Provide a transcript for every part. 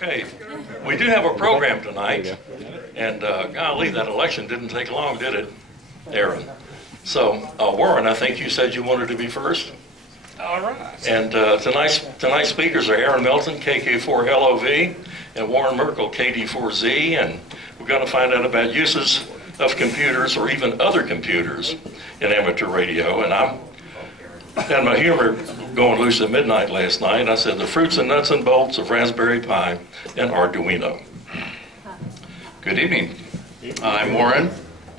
Okay, we do have a program tonight, and golly, that election didn't take long, did it, Aaron? So, Warren, I think you said you wanted to be first. All right. And tonight's speakers are Aaron Melton KK4LOV and Warren Merkel KD4Z, and we're going to find out about uses of computers or even other computers in amateur radio. And I had my humor going loose at midnight last night. I said the fruits and nuts and bolts of Raspberry Pi and Arduino. Good evening. I'm Warren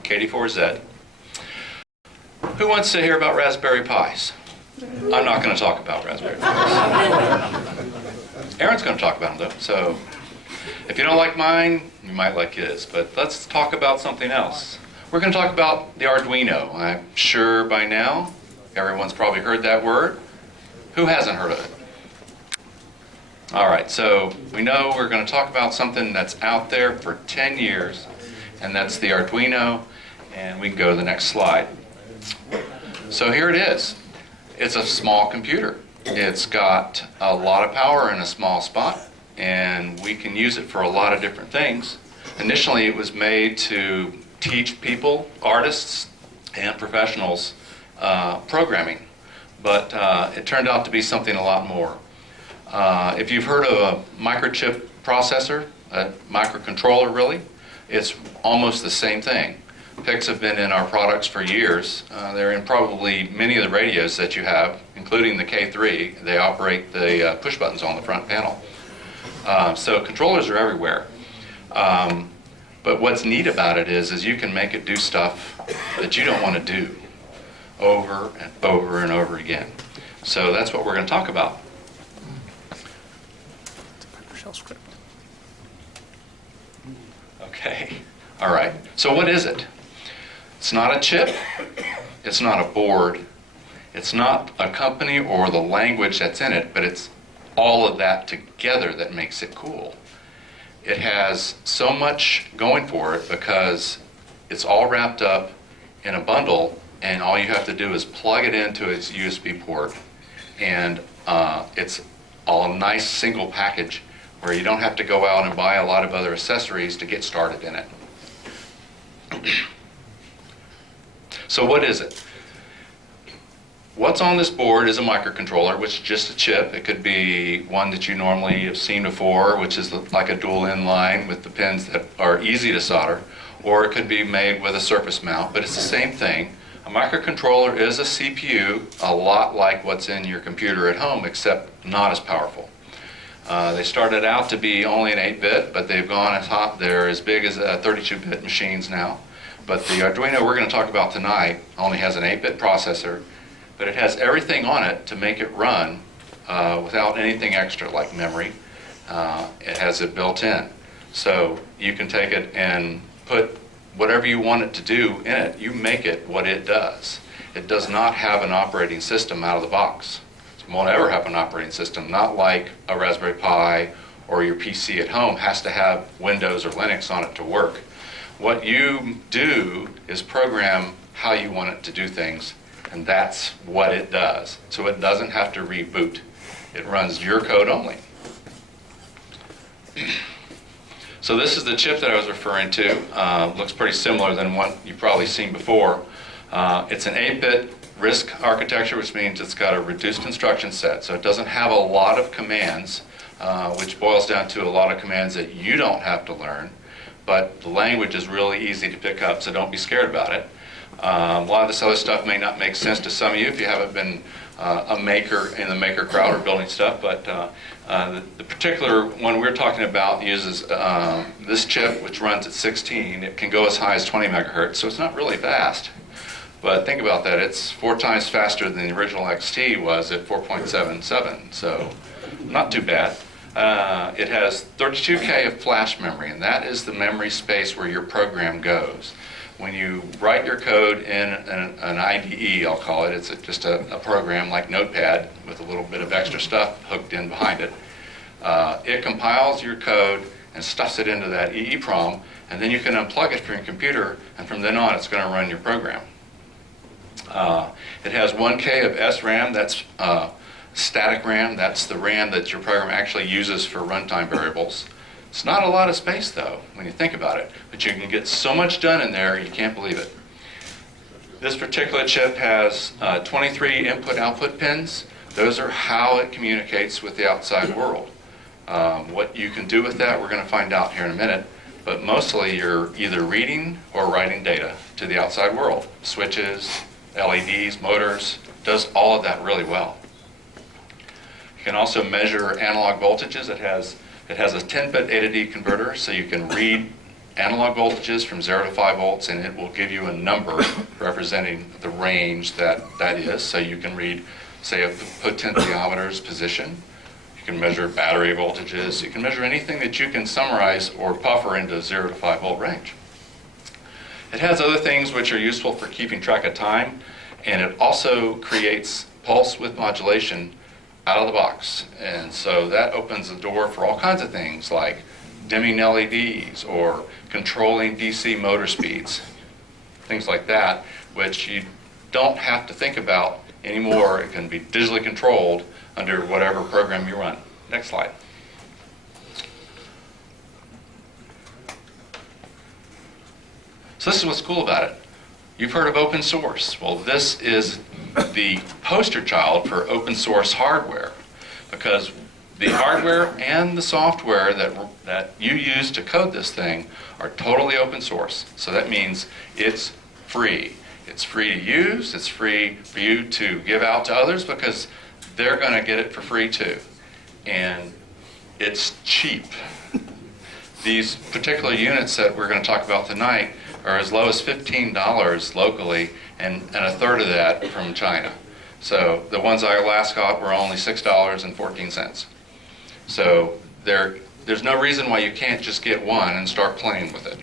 KD4Z. Who wants to hear about Raspberry Pis? I'm not going to talk about Raspberry Pis. Aaron's going to talk about them though. So if you don't like mine, you might like his. But let's talk about something else. We're going to talk about the Arduino. I'm sure by now everyone's probably heard that word. Who hasn't heard of it? All right, so we know we're going to talk about something that's out there for 10 years, and that's the Arduino, and we can go to the next slide. So here it is. It's a small computer. It's got a lot of power in a small spot, and we can use it for a lot of different things. Initially, it was made to teach people, artists, and professionals programming, but it turned out to be something a lot more. If you've heard of a microchip processor, a microcontroller really, it's almost the same thing. PICs have been in our products for years. They're in probably many of the radios that you have, including the K3. They operate the push buttons on the front panel. So controllers are everywhere. But what's neat about it is you can make it do stuff that you don't want to do over and over and over again. So that's what we're going to talk about. Okay, all right. So what is it? It's not a chip. It's not a board. It's not a company or the language that's in it, but it's all of that together that makes it cool. It has so much going for it because it's all wrapped up in a bundle, and all you have to do is plug it into its USB port, and it's all a nice single package where you don't have to go out and buy a lot of other accessories to get started in it. So what is it? What's on this board is a microcontroller, which is just a chip. It could be one that you normally have seen before, which is like a dual inline with the pins that are easy to solder, or it could be made with a surface mount, but it's the same thing. A microcontroller is a CPU, a lot like what's in your computer at home, except not as powerful. They started out to be only an 8-bit, but they've gone on top. They're as big as 32-bit machines now. But the Arduino we're going to talk about tonight only has an 8-bit processor, but it has everything on it to make it run without anything extra like memory. It has it built in. So you can take it and put whatever you want it to do in it. You make it what it does. It does not have an operating system out of the box. It won't ever have an operating system, not like a Raspberry Pi or your PC at home has to have Windows or Linux on it to work. What you do is program how you want it to do things, and that's what it does. So it doesn't have to reboot. It runs your code only. So this is the chip that I was referring to. Looks pretty similar than what you've probably seen before. It's an 8-bit RISC architecture, which means it's got a reduced instruction set. So it doesn't have a lot of commands, which boils down to a lot of commands that you don't have to learn. But the language is really easy to pick up, so don't be scared about it. A lot of this other stuff may not make sense to some of you if you haven't been a maker in the maker crowd or building stuff, but the particular one we're talking about uses this chip, which runs at 16. It can go as high as 20 megahertz, so it's not really fast. But think about that, it's 4 times faster than the original XT was at 4.77, so not too bad. It has 32K of flash memory, and that is the memory space where your program goes. When you write your code in an IDE, I'll call it, it's just a program like Notepad with a little bit of extra stuff hooked in behind it. It compiles your code and stuffs it into that EEPROM, and then you can unplug it from your computer, and from then on it's going to run your program. It has 1K of SRAM, that's Static RAM, that's the RAM that your program actually uses for runtime variables. It's not a lot of space though, when you think about it, but you can get so much done in there, you can't believe it. This particular chip has 23 input-output pins. Those are how it communicates with the outside world. What you can do with that, we're going to find out here in a minute, but mostly you're either reading or writing data to the outside world. Switches, LEDs, motors, does all of that really well. You can also measure analog voltages. It has a 10-bit A to D converter, so you can read analog voltages from 0 to 5 volts, and it will give you a number representing the range that is. So you can read, say, a potentiometer's position. You can measure battery voltages. You can measure anything that you can summarize or buffer into 0 to 5 volt range. It has other things which are useful for keeping track of time, and it also creates pulse width modulation out of the box. And so that opens the door for all kinds of things like dimming LEDs or controlling DC motor speeds, things like that, which you don't have to think about anymore. It can be digitally controlled under whatever program you run. Next slide. So this is what's cool about it. You've heard of open source. Well, this is the poster child for open source hardware, because the hardware and the software that you use to code this thing are totally open source. So that means it's free. It's free to use. It's free for you to give out to others because they're going to get it for free too. And it's cheap. These particular units that we're going to talk about tonight are as low as $15 locally, and a third of that from China. So the ones I last got were only $6.14. So there's no reason why you can't just get one and start playing with it.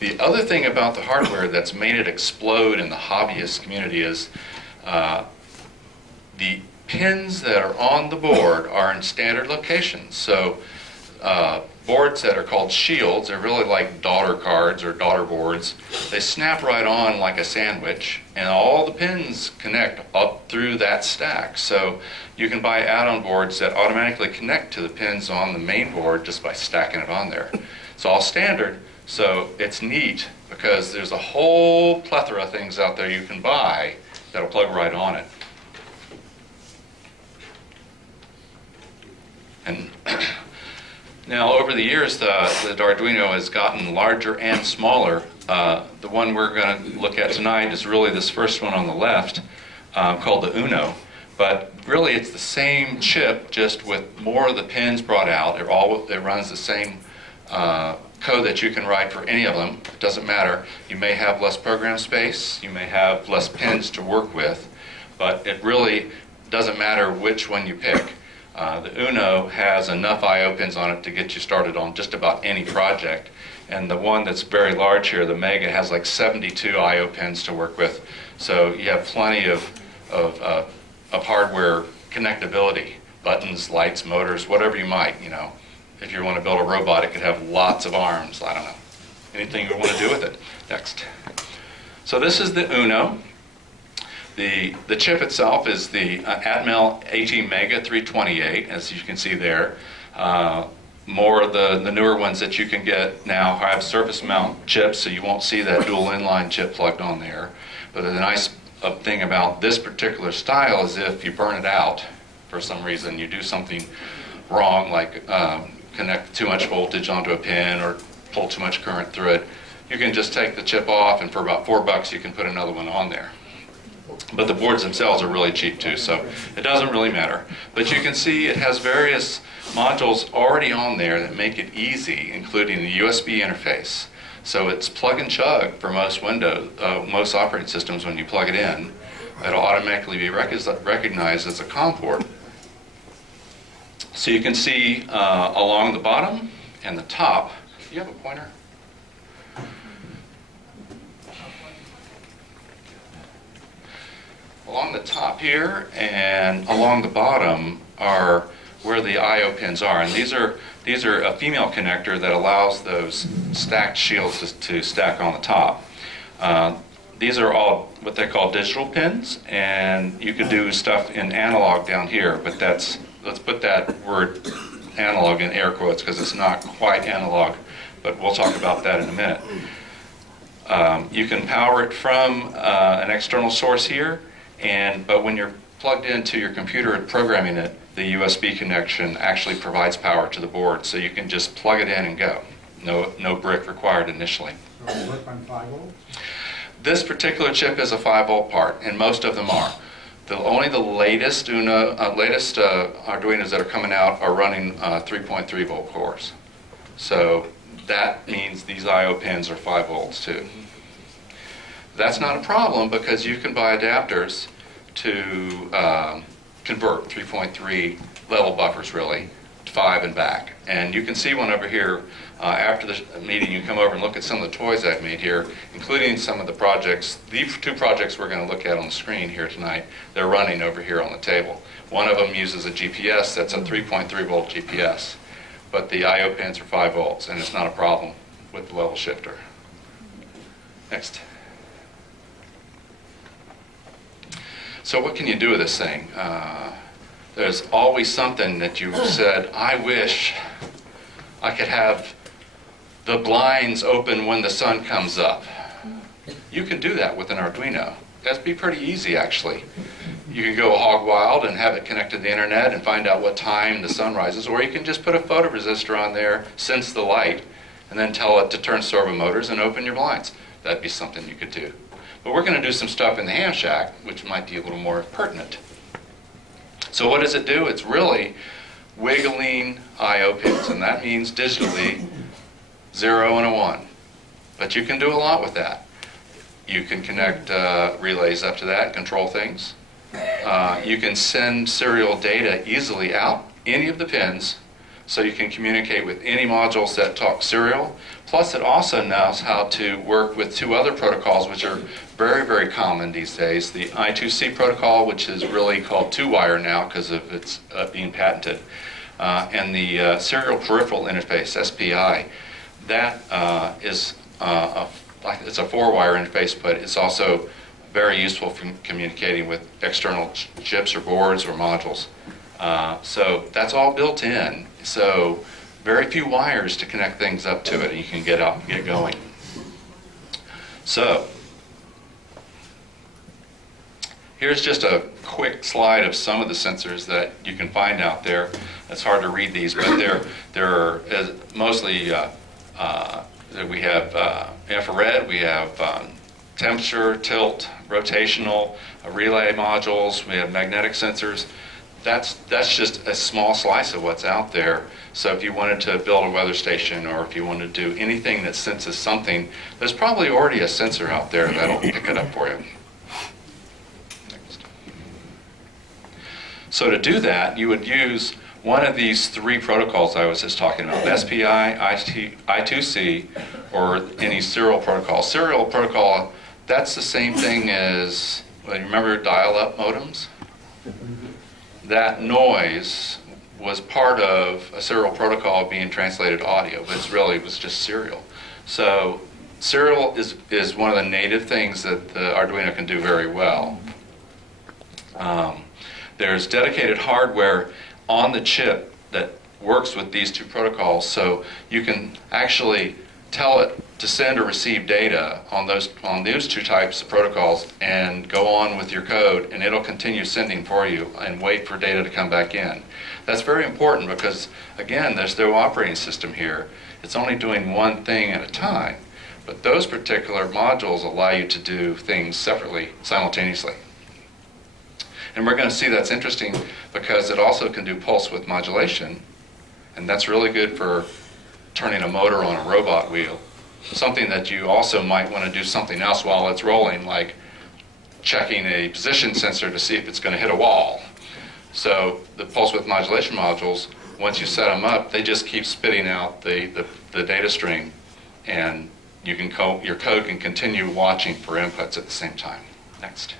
The other thing about the hardware that's made it explode in the hobbyist community is the pins that are on the board are in standard locations. So boards that are called shields are really like daughter cards or daughter boards. They snap right on like a sandwich, and all the pins connect up through that stack. So you can buy add-on boards that automatically connect to the pins on the main board just by stacking it on there. It's all standard, so it's neat because there's a whole plethora of things out there you can buy that'll plug right on it. And now, over the years, the Arduino has gotten larger and smaller. The one we're going to look at tonight is really this first one on the left, called the UNO. But really, it's the same chip, just with more of the pins brought out. It runs the same code that you can write for any of them. It doesn't matter. You may have less program space. You may have less pins to work with. But it really doesn't matter which one you pick. The UNO has enough I/O pins on it to get you started on just about any project. And the one that's very large here, the Mega, has like 72 I/O pins to work with. So you have plenty of hardware connectability, buttons, lights, motors, whatever you might, If you want to build a robot, it could have lots of arms, I don't know. Anything you want to do with it. Next. So this is the UNO. The chip itself is the Atmel AT Mega 328, as you can see there. More of the newer ones that you can get now have surface mount chips, so you won't see that dual inline chip plugged on there. But the nice thing about this particular style is if you burn it out for some reason, you do something wrong, like connect too much voltage onto a pin or pull too much current through it, you can just take the chip off, and for about $4 you can put another one on there. But the boards themselves are really cheap too, so it doesn't really matter. But you can see it has various modules already on there that make it easy, including the USB interface. So it's plug and chug for most most operating systems. When you plug it in, it'll automatically be recognized as a COM port. So you can see along the bottom and the top. Do you have a pointer? Along the top here and along the bottom are where the I/O pins are, and these are a female connector that allows those stacked shields to stack on the top. these are all what they call digital pins, and you could do stuff in analog down here, but let's put that word analog in air quotes because it's not quite analog, but we'll talk about that in a minute. You can power it from an external source here, but when you're plugged into your computer and programming it, the USB connection actually provides power to the board, so you can just plug it in and go. No brick required initially. So it'll work on 5 volts? This particular chip is a 5-volt part, and most of them are. Only the latest Arduinos that are coming out are running 3.3 volt cores. So that means these I/O pins are 5 volts too. That's not a problem because you can buy adapters to convert 3.3 level buffers really to 5 and back. And you can see one over here. After the meeting, you come over and look at some of the toys I've made here, including some of the projects. These 2 projects we're going to look at on the screen here tonight, they're running over here on the table. One of them uses a GPS that's a 3.3 volt GPS, but the I/O pins are 5 volts, and it's not a problem with the level shifter. Next. So what can you do with this thing? There's always something that you said, I wish I could have the blinds open when the sun comes up. You can do that with an Arduino. That'd be pretty easy, actually. You can go hog wild and have it connected to the internet and find out what time the sun rises, or you can just put a photoresistor on there, sense the light, and then tell it to turn servo motors and open your blinds. That'd be something you could do. But we're going to do some stuff in the ham shack, which might be a little more pertinent. So what does it do? It's really wiggling I/O pins, and that means digitally 0 and a 1. But you can do a lot with that. You can connect relays up to that and control things. You can send serial data easily out any of the pins, so you can communicate with any modules that talk serial. Plus, it also knows how to work with 2 other protocols, which are very, very common these days. The I2C protocol, which is really called 2-wire now because of its being patented, and the Serial Peripheral Interface, SPI. That is it's a 4-wire interface, but it's also very useful for communicating with external chips or boards or modules. So that's all built in. So very few wires to connect things up to it, and you can get out and get going. So here's just a quick slide of some of the sensors that you can find out there. It's hard to read these, but they're mostly we have infrared, we have temperature, tilt, rotational, relay modules, we have magnetic sensors. That's just a small slice of what's out there. So if you wanted to build a weather station, or if you wanted to do anything that senses something, there's probably already a sensor out there that'll pick it up for you. Next. So to do that, you would use one of these 3 protocols I was just talking about, SPI, I2C, or any serial protocol. Serial protocol, that's the same thing as, well, you remember dial-up modems? That noise was part of a serial protocol being translated to audio, but it was just serial. So serial is one of the native things that the Arduino can do very well. There's dedicated hardware on the chip that works with these 2 protocols, so you can actually tell it to send or receive data on those 2 types of protocols and go on with your code, and it'll continue sending for you and wait for data to come back in. That's very important because, again, there's no operating system here. It's only doing one thing at a time, but those particular modules allow you to do things separately, simultaneously. And we're going to see that's interesting because it also can do pulse width modulation, and that's really good for turning a motor on a robot wheel. Something that you also might want to do something else while it's rolling, like checking a position sensor to see if it's going to hit a wall. So the pulse width modulation modules, once you set them up, they just keep spitting out the data stream, and you can your code can continue watching for inputs at the same time. Next.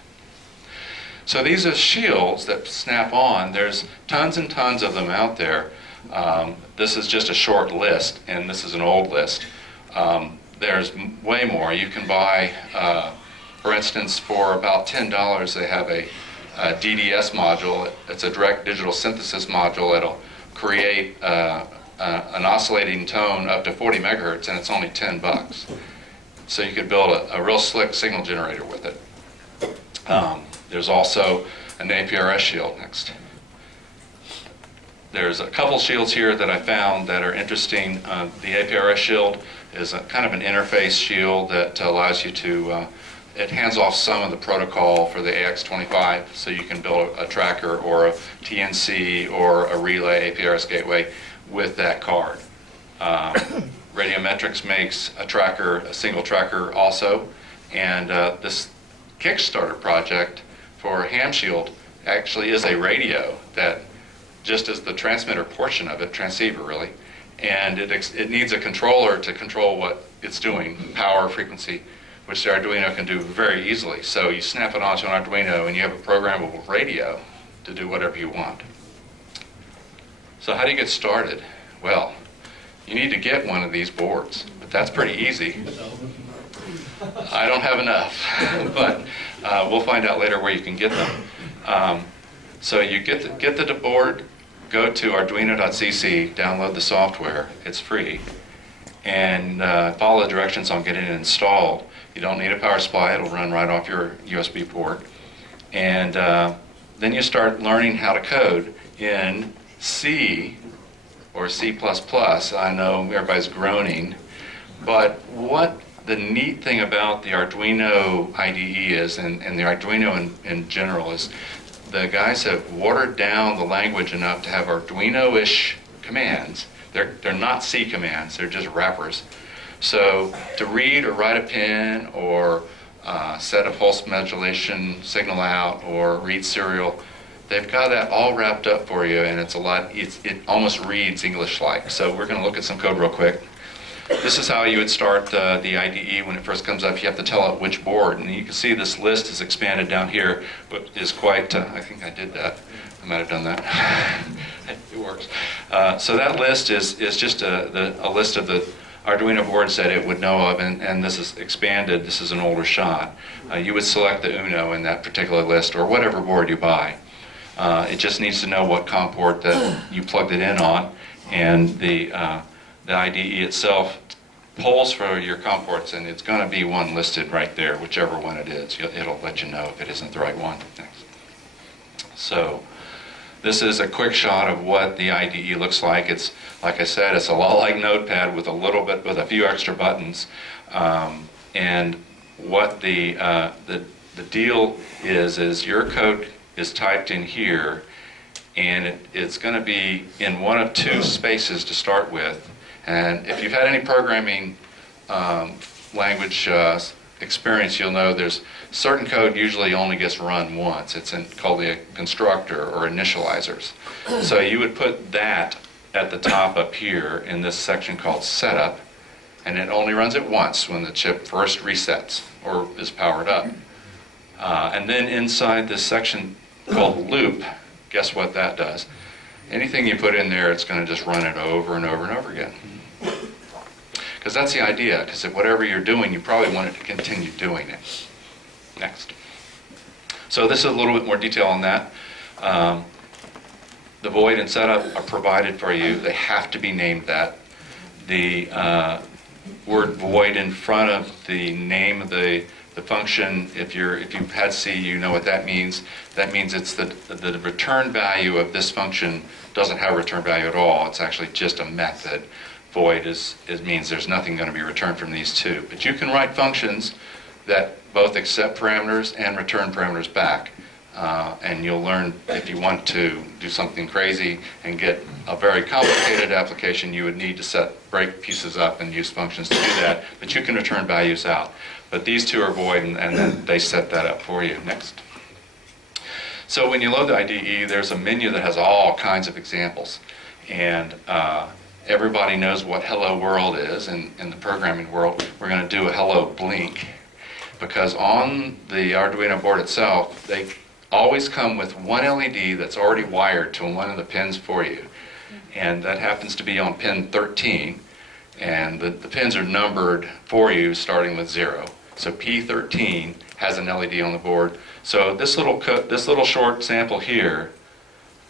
So these are shields that snap on. There's tons and tons of them out there. This is just a short list, and this is an old list. There's way more. You can buy For instance, for about $10, they have a DDS module. It's a direct digital synthesis module. It'll create an oscillating tone up to 40 megahertz, and it's only $10. So you could build a real slick signal generator with it. There's also an APRS shield next. There's a couple shields here that I found that are interesting. The APRS shield is a kind of an interface shield that allows you to, it hands off some of the protocol for the AX25, so you can build a tracker or a TNC or a relay APRS gateway with that card. Radiometrics makes a tracker, a single tracker also, and this Kickstarter project for Ham Shield actually is a radio that just as the transmitter portion of it, transceiver really, and it needs a controller to control what it's doing, power, frequency, which the Arduino can do very easily. So you snap it onto an Arduino and you have a programmable radio to do whatever you want. So how do you get started? Well, you need to get one of these boards, but that's pretty easy. I don't have enough, but we'll find out later where you can get them. So you get the board, go to arduino.cc, download the software, it's free, and follow the directions on getting it installed. You don't need a power supply, it'll run right off your USB port. And then you start learning how to code in C or C++. I know everybody's groaning, but what the neat thing about the Arduino IDE is, and the Arduino in general, is the guys have watered down the language enough to have Arduino-ish commands. They're not C commands, they're just wrappers. So to read or write a pin or set a pulse modulation signal out or read serial, they've got that all wrapped up for you, and it's it almost reads English-like. So we're going to look at some code real quick. This is how you would start the IDE when it first comes up. You have to tell it which board, and you can see this list is expanded down here, but is quite, I think I did that. I might have done that. It works. So that list is just a list of the Arduino boards that it would know of, and this is expanded. This is an older shot. You would select the UNO in that particular list, or whatever board you buy. It just needs to know what COM port that you plugged it in on, and the IDE itself polls for your COM ports, and it's going to be one listed right there, whichever one it is. It'll let you know if it isn't the right one. Thanks. So this is a quick shot of what the IDE looks like. It's, like I said, it's a lot like Notepad with a few extra buttons. And what the deal is your code is typed in here, and it's going to be in one of two spaces to start with. And if you've had any programming language experience, you'll know there's certain code usually only gets run once. It's called the constructor or initializers. So you would put that at the top up here in this section called setup, and it only runs it once when the chip first resets or is powered up. And then inside this section called loop, guess what that does? Anything you put in there, it's going to just run it over and over and over again. Because that's the idea, because whatever you're doing, you probably want it to continue doing it. Next. So this is a little bit more detail on that. The void and setup are provided for you. They have to be named that. The word void in front of the name of the function, if you've had C, you know what that means. That means it's the return value of this function doesn't have a return value at all. It's actually just a method. Void means there's nothing going to be returned from these two. But you can write functions that both accept parameters and return parameters back. And you'll learn, if you want to do something crazy and get a very complicated application, you would need to break pieces up and use functions to do that. But you can return values out. But these two are void, and then they set that up for you. Next. So when you load the IDE, there's a menu that has all kinds of examples. And everybody knows what hello world is in the programming world. We're going to do a hello blink, because on the Arduino board itself, they always come with one LED that's already wired to one of the pins for you. And that happens to be on pin 13. And the pins are numbered for you starting with 0. So P13 has an LED on the board. So this little short sample here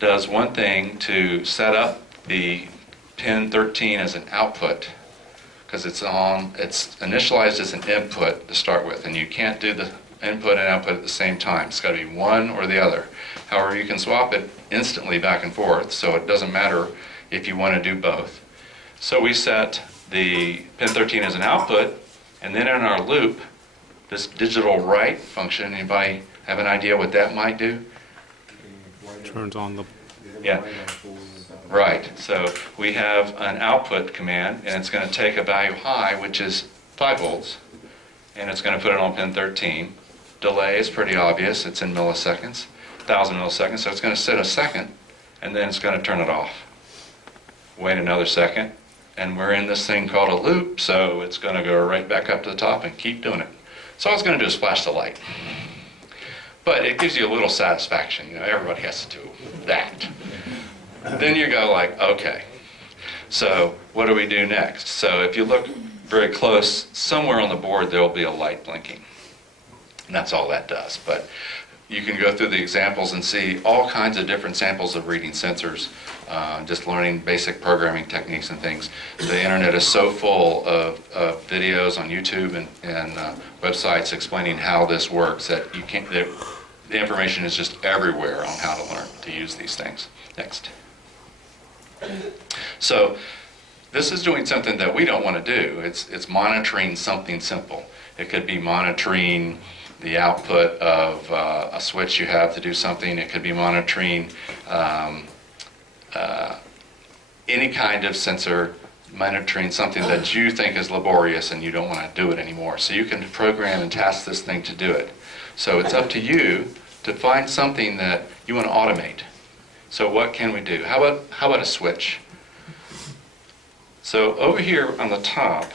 does one thing to set up the pin 13 as an output, because it's initialized as an input to start with, and you can't do the input and output at the same time. It's got to be one or the other. However, you can swap it instantly back and forth, so it doesn't matter if you want to do both. So we set the pin 13 as an output, and then in our loop, this digital write function, anybody have an idea what that might do? Turns on the... Yeah. Right, so we have an output command, and it's going to take a value high, which is 5 volts, and it's going to put it on pin 13. Delay is pretty obvious, it's in milliseconds, 1,000 milliseconds, so it's going to sit a second, and then it's going to turn it off. Wait another second, and we're in this thing called a loop, so it's going to go right back up to the top and keep doing it. So all it's going to do is flash the light. But it gives you a little satisfaction, you know, everybody has to do that. Then you go like, okay, so what do we do next? So if you look very close, somewhere on the board there will be a light blinking. And that's all that does. But you can go through the examples and see all kinds of different samples of reading sensors, just learning basic programming techniques and things. The internet is so full of videos on YouTube and websites explaining how this works that you can't, the information is just everywhere on how to learn to use these things. Next. So this is doing something that we don't want to do. It's monitoring something simple. It could be monitoring the output of a switch you have to do something. It could be monitoring any kind of sensor, monitoring something that you think is laborious and you don't want to do it anymore. So you can program and task this thing to do it. So it's up to you to find something that you want to automate. So what can we do? How about a switch? So over here on the top,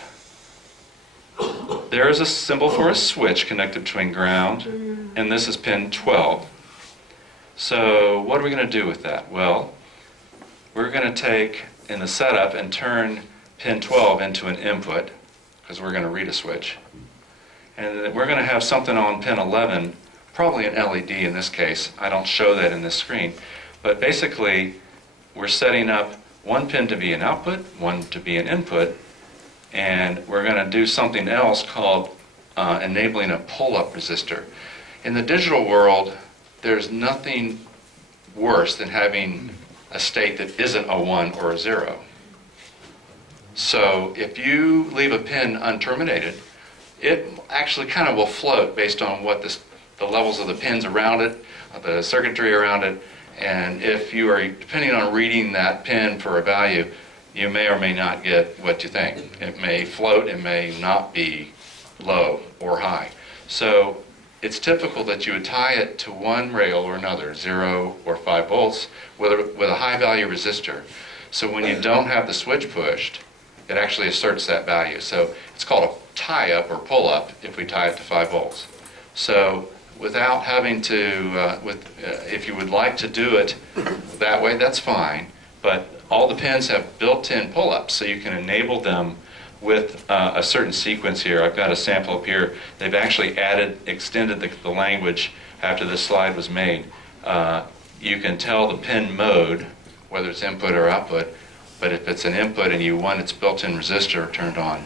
there is a symbol for a switch connected between ground, and this is pin 12. So what are we going to do with that? Well, we're going to take in the setup and turn pin 12 into an input, because we're going to read a switch. And then we're going to have something on pin 11, probably an LED in this case. I don't show that in this screen. But basically, we're setting up one pin to be an output, one to be an input, and we're going to do something else called enabling a pull-up resistor. In the digital world, there's nothing worse than having a state that isn't a 1 or a 0. So if you leave a pin unterminated, it actually kind of will float based on what the levels of the pins around it, the circuitry around it, and if you are depending on reading that pin for a value, you may or may not get what you think. It may float, it may not be low or high. So it's typical that you would tie it to one rail or another, 0 or 5 volts, with a high value resistor. So when you don't have the switch pushed, it actually asserts that value. So it's called a tie-up or pull-up if we tie it to 5 volts. So without having to, if you would like to do it that way, that's fine. But all the pins have built-in pull-ups, so you can enable them with a certain sequence here. I've got a sample up here. They've actually extended the language after this slide was made. You can tell the pin mode, whether it's input or output, but if it's an input and you want its built-in resistor turned on,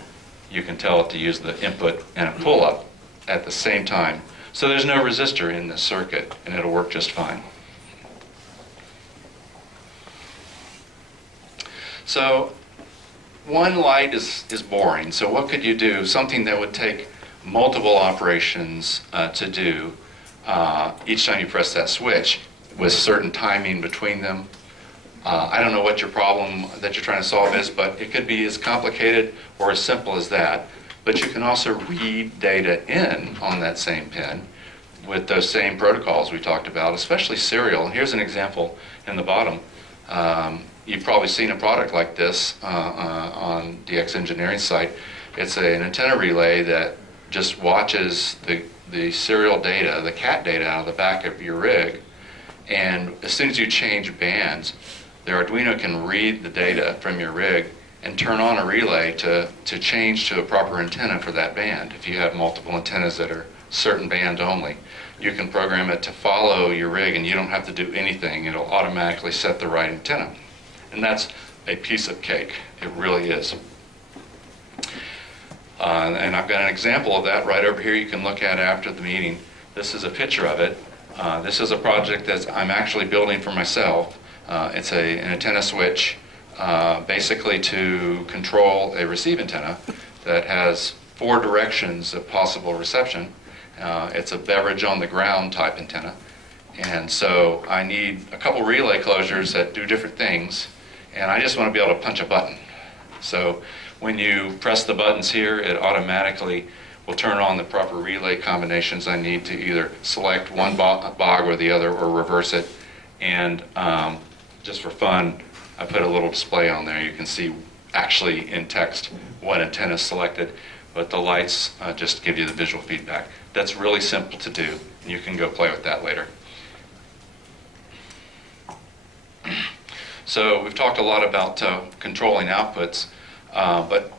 you can tell it to use the input and a pull-up at the same time. So there's no resistor in this circuit, and it'll work just fine. So one light is boring, so what could you do? Something that would take multiple operations to do each time you press that switch with certain timing between them. I don't know what your problem that you're trying to solve is, but it could be as complicated or as simple as that. But you can also read data in on that same pin with those same protocols we talked about, especially serial. Here's an example in the bottom. You've probably seen a product like this on DX Engineering's site. It's an antenna relay that just watches the serial data, the CAT data out of the back of your rig, and as soon as you change bands, the Arduino can read the data from your rig and turn on a relay to change to a proper antenna for that band if you have multiple antennas that are certain band only. You can program it to follow your rig and you don't have to do anything. It'll automatically set the right antenna. And that's a piece of cake. It really is. And I've got an example of that right over here you can look at after the meeting. This is a picture of it. This is a project that I'm actually building for myself. It's an antenna switch basically to control a receive antenna that has 4 directions of possible reception. It's a beverage on the ground type antenna. And so I need a couple relay closures that do different things, and I just want to be able to punch a button. So when you press the buttons here, it automatically will turn on the proper relay combinations I need to either select one bog or the other or reverse it. And just for fun, I put a little display on there. You can see actually in text what antenna is selected, but the lights just give you the visual feedback. That's really simple to do. You can go play with that later. So we've talked a lot about controlling outputs, but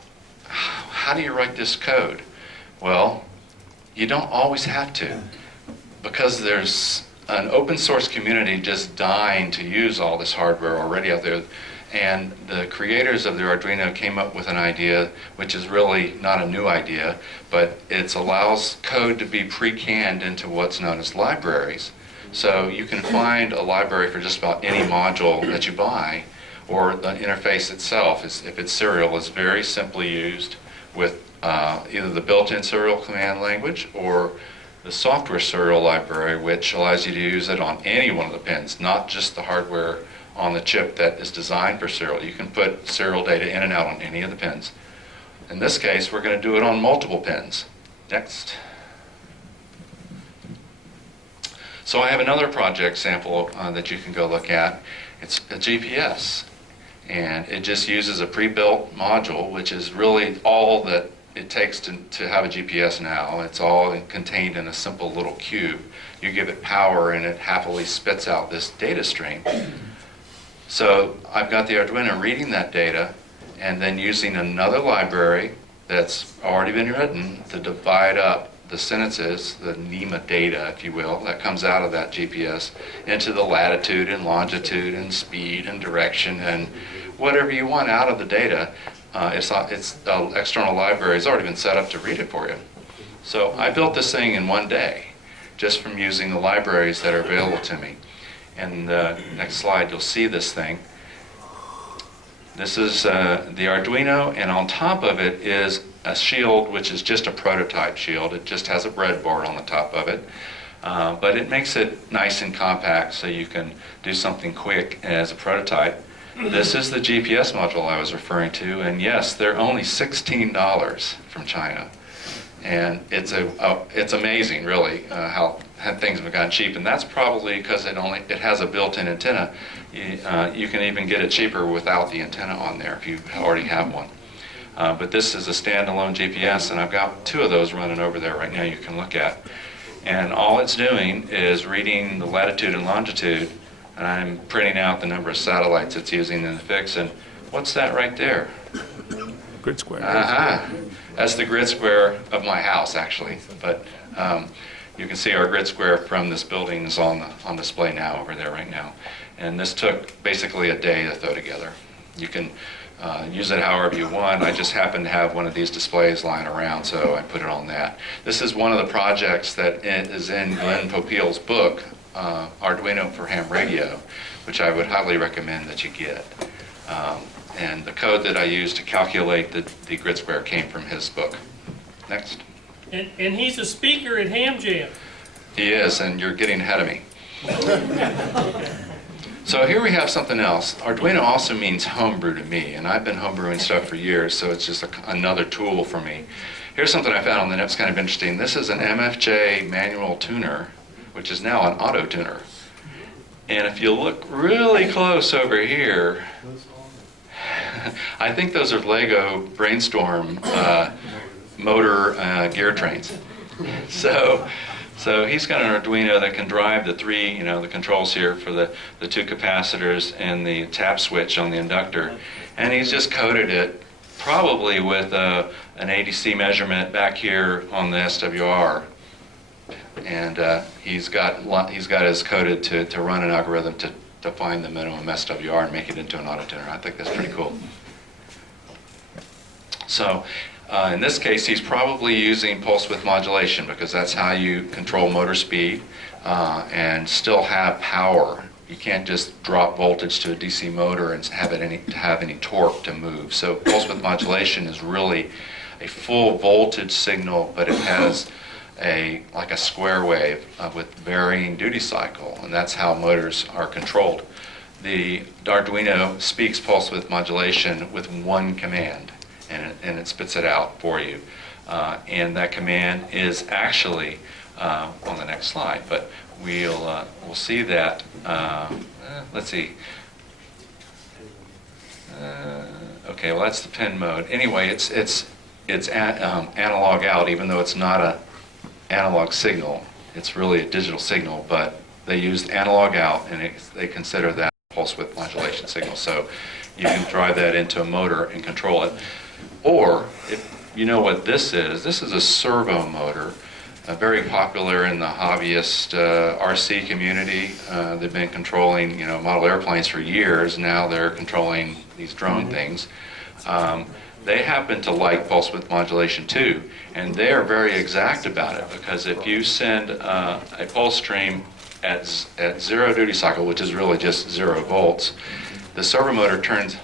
how do you write this code? Well, you don't always have to, because there's an open source community just dying to use all this hardware already out there. And the creators of the Arduino came up with an idea, which is really not a new idea, but it allows code to be pre-canned into what's known as libraries. So you can find a library for just about any module that you buy, or the interface itself, if it's serial, is very simply used with either the built-in serial command language or the software serial library, which allows you to use it on any one of the pins, not just the hardware on the chip that is designed for serial. You can put serial data in and out on any of the pins. In this case, we're going to do it on multiple pins. Next. So I have another project sample that you can go look at. It's a GPS, and it just uses a pre-built module, which is really all that it takes to have a GPS now. It's all contained in a simple little cube. You give it power and it happily spits out this data stream. So I've got the Arduino reading that data and then using another library that's already been written to divide up the sentences, the NEMA data, if you will, that comes out of that GPS into the latitude and longitude and speed and direction and whatever you want out of the data. External library has already been set up to read it for you. So I built this thing in one day just from using the libraries that are available to me. And the next slide, you'll see this thing. This is the Arduino, and on top of it is a shield, which is just a prototype shield. It just has a breadboard on the top of it. But it makes it nice and compact so you can do something quick as a prototype. This is the GPS module I was referring to, and yes, they're only $16 from China. And it's amazing, really, how things have gotten cheap, and that's probably because it has a built-in antenna. You can even get it cheaper without the antenna on there if you already have one. But this is a standalone GPS, and I've got 2 of those running over there right now you can look at. And all it's doing is reading the latitude and longitude, and I'm printing out the number of satellites it's using in the fix. And what's that right there? Grid square. That's the grid square of my house, actually. But you can see our grid square from this building is on display now over there right now. And this took basically a day to throw together. You can use it however you want. I just happen to have one of these displays lying around, so I put it on that. This is one of the projects that is in Glenn Popeil's book, Arduino for Ham Radio, which I would highly recommend that you get. And the code that I used to calculate the grid square came from his book. Next. And he's a speaker at Ham Jam. He is, and you're getting ahead of me. So here we have something else. Arduino also means homebrew to me, and I've been homebrewing stuff for years, so it's just another tool for me. Here's something I found on the net that's kind of interesting. This is an MFJ manual tuner, which is now an auto tuner. And if you look really close over here, I think those are Lego Brainstorm motor gear trains. So he's got an Arduino that can drive the 3, the controls here for the 2 capacitors and the tap switch on the inductor. And he's just coded it probably with an ADC measurement back here on the SWR. and he's got his coded to run an algorithm to find the minimum SWR and make it into an auto tuner. I think that's pretty cool. So in this case, he's probably using pulse width modulation because that's how you control motor speed and still have power. You can't just drop voltage to a DC motor and have any torque to move. So pulse width modulation is really a full voltage signal, but it has like a square wave with varying duty cycle, and that's how motors are controlled. The Arduino speaks pulse width modulation with one command, and it spits it out for you. And that command is actually on the next slide, but we'll see that. Let's see. Okay, well that's the pin mode. Anyway, it's analog out, even though it's not a analog signal. It's really a digital signal, but they used analog out, and they consider that pulse width modulation signal. So you can drive that into a motor and control it. Or if you know what this is a servo motor. Very popular in the hobbyist RC community. They've been controlling, model airplanes for years. Now they're controlling these drone things. They happen to like pulse width modulation too, and they are very exact about it, because if you send a pulse stream at 0 duty cycle, which is really just 0 volts, the servo motor turns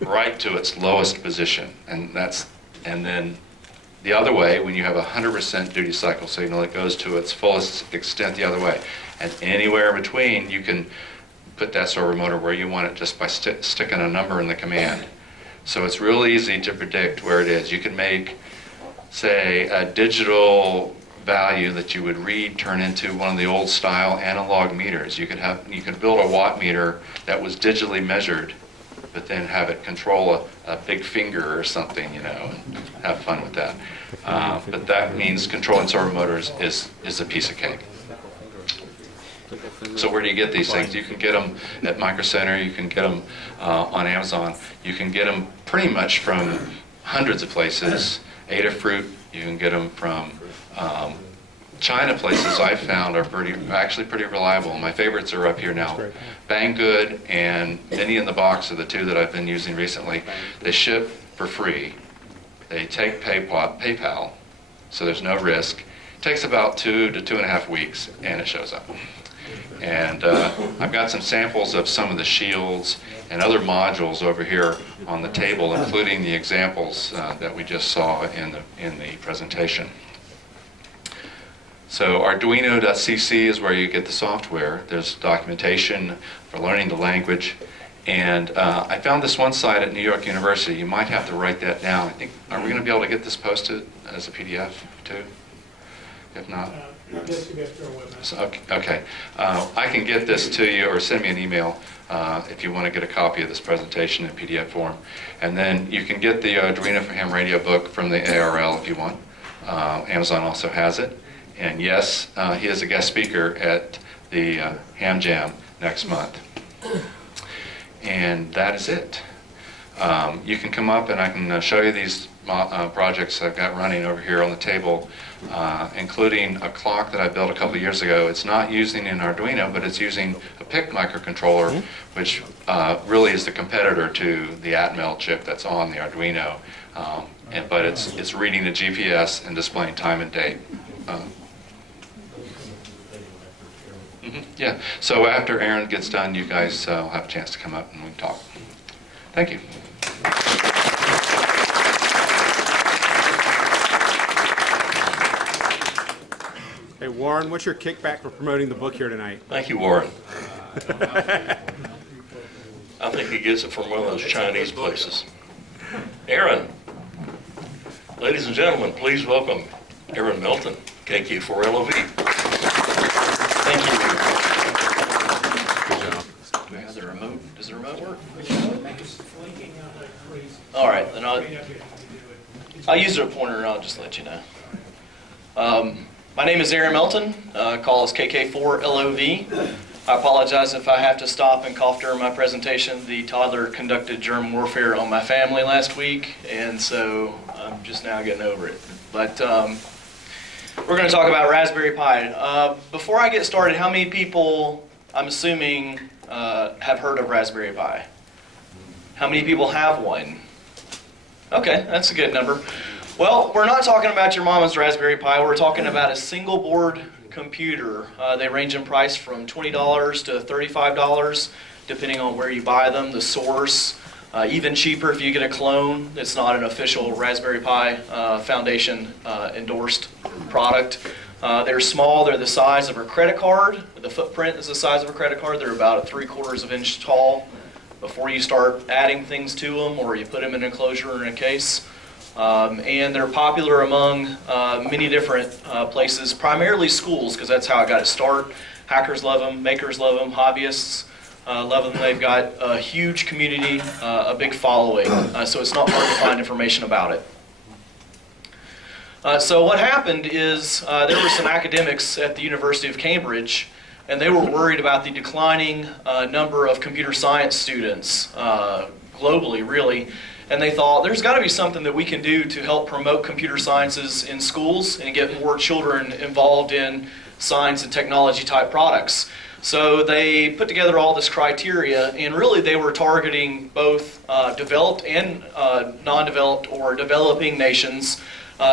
right to its lowest position, and then the other way, when you have a 100% duty cycle signal, it goes to its fullest extent the other way. And anywhere in between, you can put that servo motor where you want it just by sticking a number in the command. So it's real easy to predict where it is. You can make, say, a digital value that you would read turn into one of the old style analog meters. You could build a watt meter that was digitally measured, but then have it control a big finger or something, and have fun with that. But that means controlling servo motors is a piece of cake. So where do you get these things? You can get them at Micro Center, you can get them on Amazon, you can get them pretty much from hundreds of places. Adafruit, you can get them from China places I've found are actually pretty reliable. My favorites are up here now. Banggood and Mini in the Box are the two that I've been using recently. They ship for free. They take PayPal, so there's no risk. It takes about 2 to 2.5 weeks, and it shows up. And I've got some samples of some of the shields and other modules over here on the table, including the examples that we just saw in the presentation. So Arduino.cc is where you get the software. There's documentation for learning the language. And I found this one site at New York University. You might have to write that down. I think, are we going to be able to get this posted as a PDF too? If not? Yes, you guys throw it. Okay. I can get this to you, or send me an email if you want to get a copy of this presentation in PDF form. And then you can get the Arduino for Ham radio book from the ARL if you want. Amazon also has it. And yes, he is a guest speaker at the Ham Jam next month. And that is it. You can come up and I can show you these projects I've got running over here on the table, including a clock that I built a couple of years ago. It's not using an Arduino, but it's using a PIC microcontroller, which really is the competitor to the Atmel chip that's on the Arduino. But it's reading the GPS and displaying time and date. Yeah, so after Aaron gets done, you guys will have a chance to come up and we can talk. Thank you. Hey, Warren, what's your kickback for promoting the book here tonight? Thank you, Warren. I think he gets it from one of those Chinese places. Aaron, ladies and gentlemen, please welcome Aaron Melton, KK4LOV. Thank you. Good job. Do I have the remote? Does the remote work? Flinking out like crazy. All right, then I'll use the pointer and I'll just let you know. My name is Aaron Melton. Call us KK4LOV. I apologize if I have to stop and cough during my presentation. The toddler conducted germ warfare on my family last week, and so I'm just now getting over it. But We're going to talk about Raspberry Pi. Before I get started, how many people, I'm assuming, have heard of Raspberry Pi? How many people have one? Okay, that's a good number. Well, we're not talking about your mama's Raspberry Pi. We're talking about a single board computer. They range in price from $20 to $35, depending on where you buy them, the source. Even cheaper if you get a clone. It's not an official Raspberry Pi Foundation endorsed product. They're small. They're the size of a credit card. The footprint is the size of a credit card. They're about 3/4 of an inch tall before you start adding things to them or you put them in an enclosure or in a case. And they're popular among many different places, primarily schools, because that's how I got it started. Hackers love them, makers love them, hobbyists love them. They've got a huge community, a big following, so it's not hard to find information about it. So what happened is there were some academics at the University of Cambridge, and they were worried about the declining number of computer science students globally, really. And they thought there's got to be something that we can do to help promote computer sciences in schools and get more children involved in science and technology type products. So they put together all this criteria, and really they were targeting both developed and non-developed or developing nations.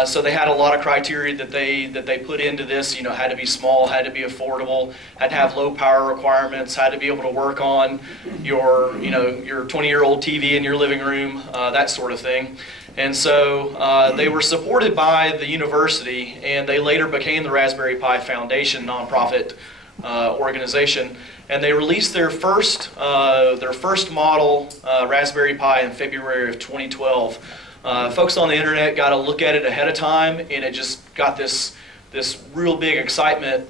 So they had a lot of criteria that they put into this. You know, had to be small, had to be affordable, had to have low power requirements, had to be able to work on your 20-year-old TV in your living room, that sort of thing. And so they were supported by the university, and they later became the Raspberry Pi Foundation nonprofit organization. And they released their first model Raspberry Pi in February of 2012. Folks on the internet got a look at it ahead of time, and it just got this real big excitement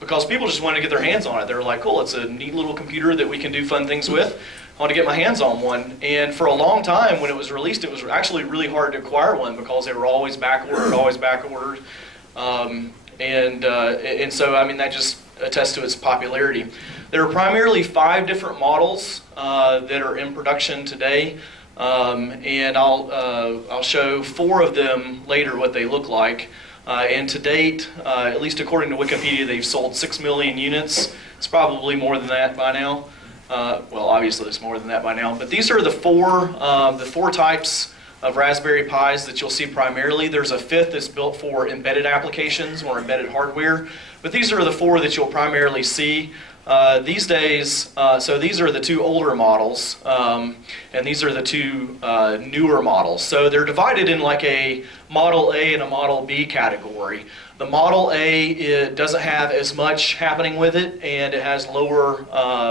because people just wanted to get their hands on it. They were like, cool, it's a neat little computer that we can do fun things with. I want to get my hands on one. And for a long time, when it was released, it was actually really hard to acquire one because they were always back ordered. And so, I mean, that just attests to its popularity. There are primarily 5 different models that are in production today. And I'll show 4 of them later what they look like. And to date, at least according to Wikipedia, they've sold 6 million units. It's probably more than that by now. Well, obviously it's more than that by now. But these are the four types of Raspberry Pis that you'll see primarily. There's a 5th that's built for embedded applications or embedded hardware. But these are the 4 that you'll primarily see. These days, so these are the 2 older models, and these are the 2 newer models. So they're divided in like a Model A and a Model B category. The Model A, it doesn't have as much happening with it, and it has lower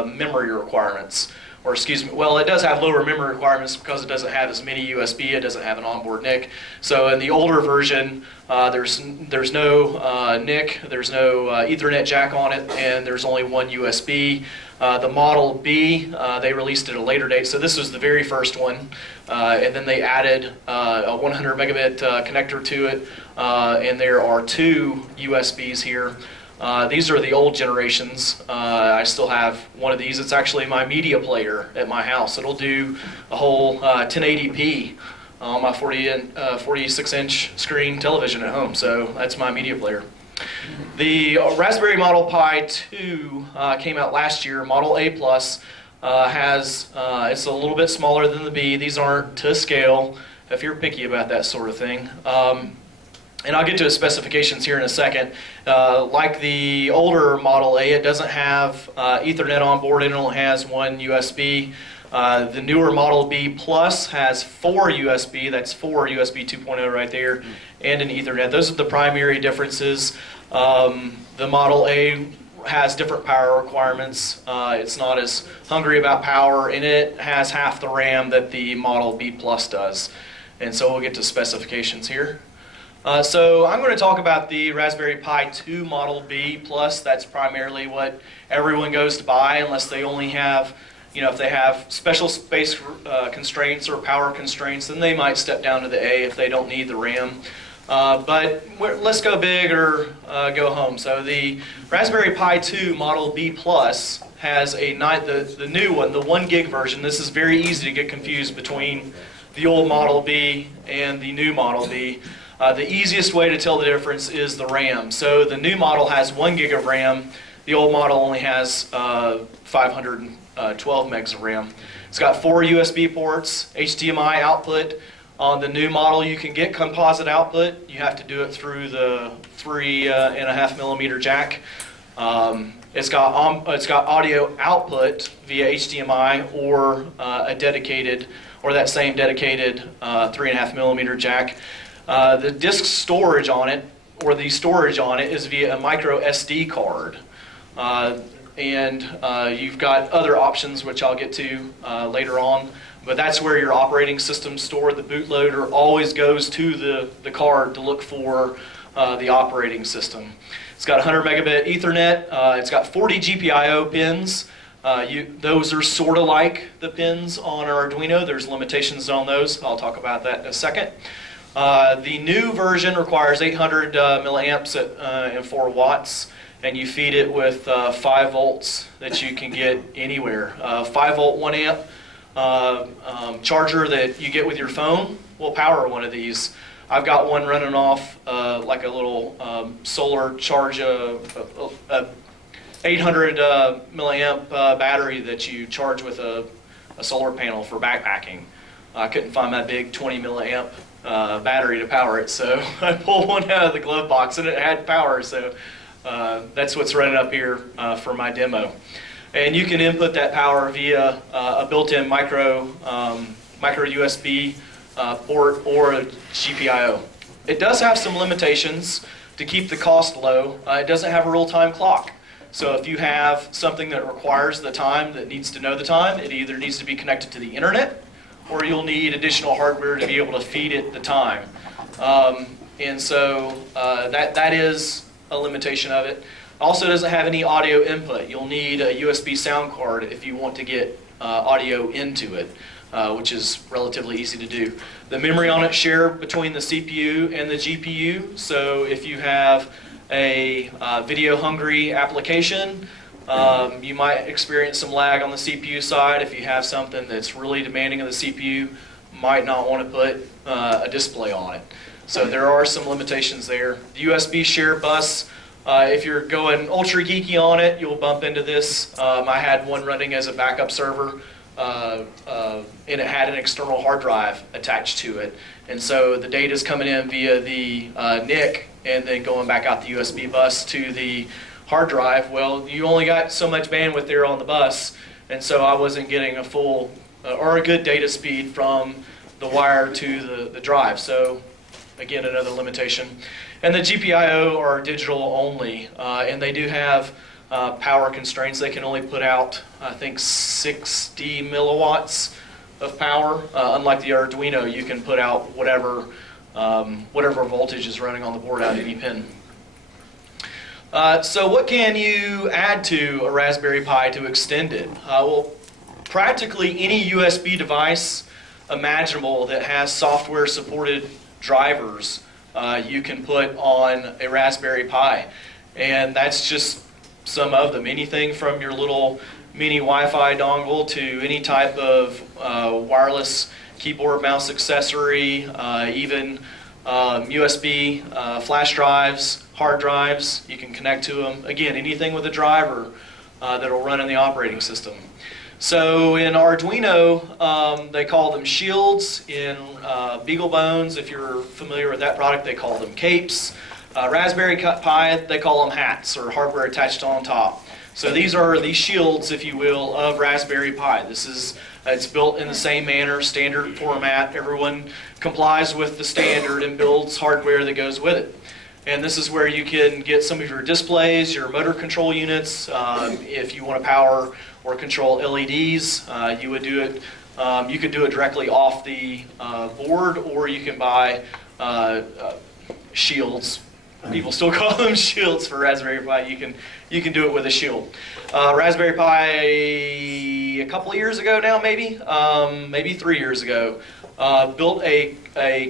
memory requirements. Or excuse me, well, it does have lower memory requirements because it doesn't have as many USB, it doesn't have an onboard NIC. So in the older version, there's no NIC, there's no Ethernet jack on it, and there's only one USB. The Model B, they released at a later date, so this was the very first one. And then they added a 100 megabit connector to it, and there are 2 USBs here. These are the old generations. I still have one of these. It's actually my media player at my house. It'll do a whole 1080p on my 46-inch screen television at home. So that's my media player. The Raspberry Model Pi 2 came out last year. Model A Plus it's a little bit smaller than the B. These aren't to scale if you're picky about that sort of thing. And I'll get to the specifications here in a second. Like the older Model A, it doesn't have Ethernet on board. It only has 1 USB. The newer Model B Plus has 4 USB. That's 4 USB 2.0 right there, and an Ethernet. Those are the primary differences. The Model A has different power requirements. It's not as hungry about power, and it has half the RAM that the Model B Plus does. And so we'll get to specifications here. So I'm going to talk about the Raspberry Pi 2 Model B Plus. That's primarily what everyone goes to buy unless they only have, if they have special space constraints or power constraints, then they might step down to the A if they don't need the RAM. But let's go big or go home. So the Raspberry Pi 2 Model B Plus has the new one, the 1 gig version. This is very easy to get confused between the old Model B and the new Model B. The easiest way to tell the difference is the RAM. So the new model has 1 gig of RAM. The old model only has 512 megs of RAM. It's got 4 USB ports, HDMI output. On the new model, you can get composite output. You have to do it through the 3.5 millimeter jack. It's got audio output via HDMI or that same dedicated 3.5 millimeter jack. The disk storage on it, or the storage on it, is via a micro SD card. You've got other options which I'll get to later on, but that's where your operating system's stored. The bootloader always goes to the card to look for the operating system. It's got 100 megabit Ethernet. It's got 40 GPIO pins. Those are sort of like the pins on our Arduino. There's limitations on those. I'll talk about that in a second. The new version requires 800 milliamps and 4 watts, and you feed it with 5 volts that you can get anywhere. 5 volt 1 amp charger that you get with your phone will power one of these. I've got one running off like a little solar charge, 800 milliamp battery that you charge with a solar panel for backpacking. I couldn't find my big 20 milliamp battery to power it, so I pulled one out of the glove box and it had power, so that's what's running up here for my demo. And you can input that power via a built-in micro USB port or a GPIO. It does have some limitations to keep the cost low. It doesn't have a real-time clock. So if you have something that requires the time, that needs to know the time, it either needs to be connected to the internet or you'll need additional hardware to be able to feed it the time. That is a limitation of it. Also doesn't have any audio input. You'll need a USB sound card if you want to get audio into it, which is relatively easy to do. The memory on it shared between the CPU and the GPU, so if you have a video-hungry application, you might experience some lag on the CPU side. If you have something that's really demanding of the CPU, might not want to put a display on it. So there are some limitations there. The USB share bus, if you're going ultra geeky on it, you'll bump into this. I had one running as a backup server, and it had an external hard drive attached to it. And so the data is coming in via the NIC and then going back out the USB bus to the hard drive. Well, you only got so much bandwidth there on the bus, and so I wasn't getting a full or a good data speed from the wire to the drive. So again, another limitation. And the GPIO are digital only, and they do have power constraints. They can only put out, I think, 60 milliwatts of power. Unlike the Arduino, you can put out whatever voltage is running on the board out any pin. So what can you add to a Raspberry Pi to extend it? Well, practically any USB device imaginable that has software-supported drivers you can put on a Raspberry Pi. And that's just some of them. Anything from your little mini Wi-Fi dongle to any type of wireless keyboard mouse accessory, even USB flash drives, hard drives, you can connect to them. Again, anything with a driver that'll run in the operating system. So in Arduino, they call them shields. In BeagleBones, if you're familiar with that product, they call them capes. Raspberry Pi, they call them hats or hardware attached on top. So these are the shields, if you will, of Raspberry Pi. It's built in the same manner, standard format. Everyone complies with the standard and builds hardware that goes with it. And this is where you can get some of your displays, your motor control units. If you want to power or control LEDs, you would do it. You could do it directly off the board, or you can buy shields. People still call them shields for Raspberry Pi. You can do it with a shield. Raspberry Pi a couple of years ago now, maybe 3 years ago, built a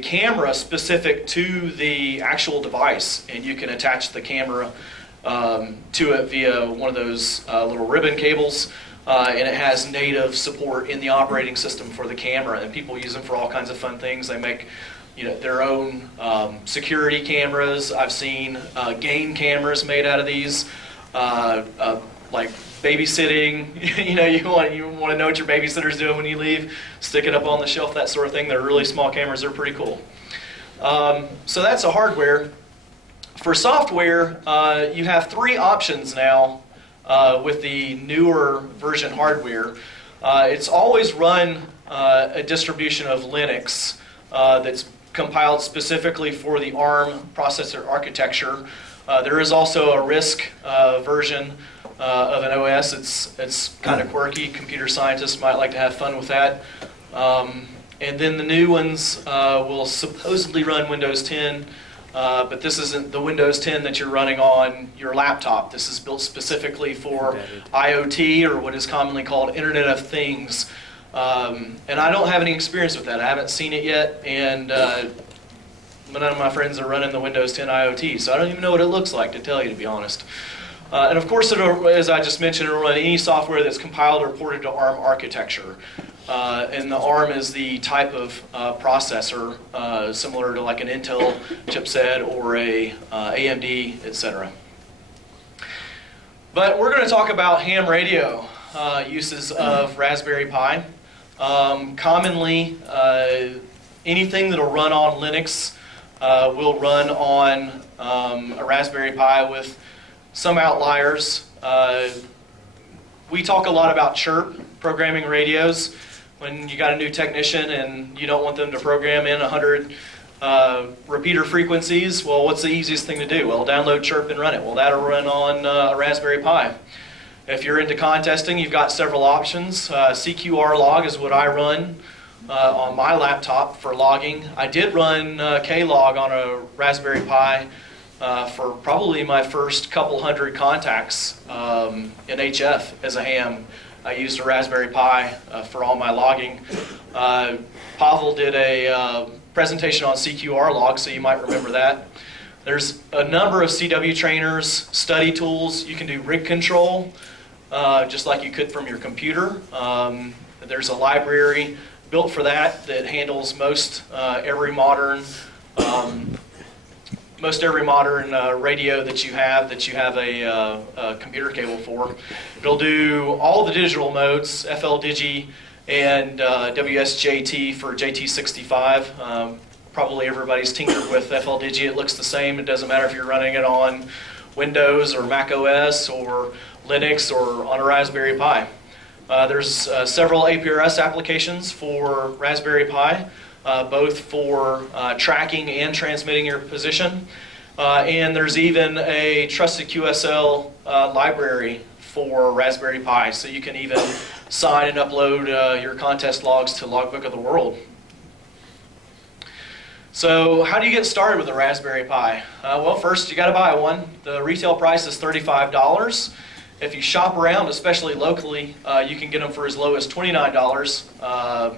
camera specific to the actual device, and you can attach the camera to it via one of those little ribbon cables, and it has native support in the operating system for the camera, and people use them for all kinds of fun things. They make their own security cameras. I've seen game cameras made out of these, like babysitting. You want to know what your babysitter's doing when you leave. Stick it up on the shelf, that sort of thing. They're really small cameras. They're pretty cool. So that's a hardware. For software, you have 3 options now with the newer version hardware. It's always run a distribution of Linux that's compiled specifically for the ARM processor architecture. There is also a RISC version of an OS. It's kind of quirky. Computer scientists might like to have fun with that. And then the new ones will supposedly run Windows 10, but this isn't the Windows 10 that you're running on your laptop. This is built specifically for IoT, or what is commonly called Internet of Things. And I don't have any experience with that. I haven't seen it yet, and none of my friends are running the Windows 10 IoT, so I don't even know what it looks like, to tell you, to be honest. And of course, as I just mentioned, it'll run any software that's compiled or ported to ARM architecture. And the ARM is the type of processor similar to like an Intel chipset or a AMD, etc. But we're going to talk about ham radio uses of Raspberry Pi. Commonly, anything that will run on Linux will run on a Raspberry Pi, with some outliers. We talk a lot about chirp, programming radios. When you got a new technician and you don't want them to program in 100 repeater frequencies, well, what's the easiest thing to do? Well, download chirp and run it. Well, that'll run on a Raspberry Pi. If you're into contesting, you've got several options. CQR log is what I run on my laptop for logging. I did run Klog on a Raspberry Pi for probably my first couple hundred contacts in HF as a ham. I used a Raspberry Pi for all my logging. Pavel did a presentation on CQR log, so you might remember that. There's a number of CW trainers, study tools. You can do rig control, just like you could from your computer. There's a library built for that handles most every modern radio that you have a computer cable for. It'll do all the digital modes, FL Digi and WSJT for JT65. Probably everybody's tinkered with FL Digi. It looks the same. It doesn't matter if you're running it on Windows or Mac OS or Linux or on a Raspberry Pi. There's several APRS applications for Raspberry Pi, both for tracking and transmitting your position. And there's even a trusted QSL library for Raspberry Pi, so you can even sign and upload your contest logs to Logbook of the World. So how do you get started with a Raspberry Pi? Well, first you got to buy one. The retail price is $35. If you shop around, especially locally, you can get them for as low as $29.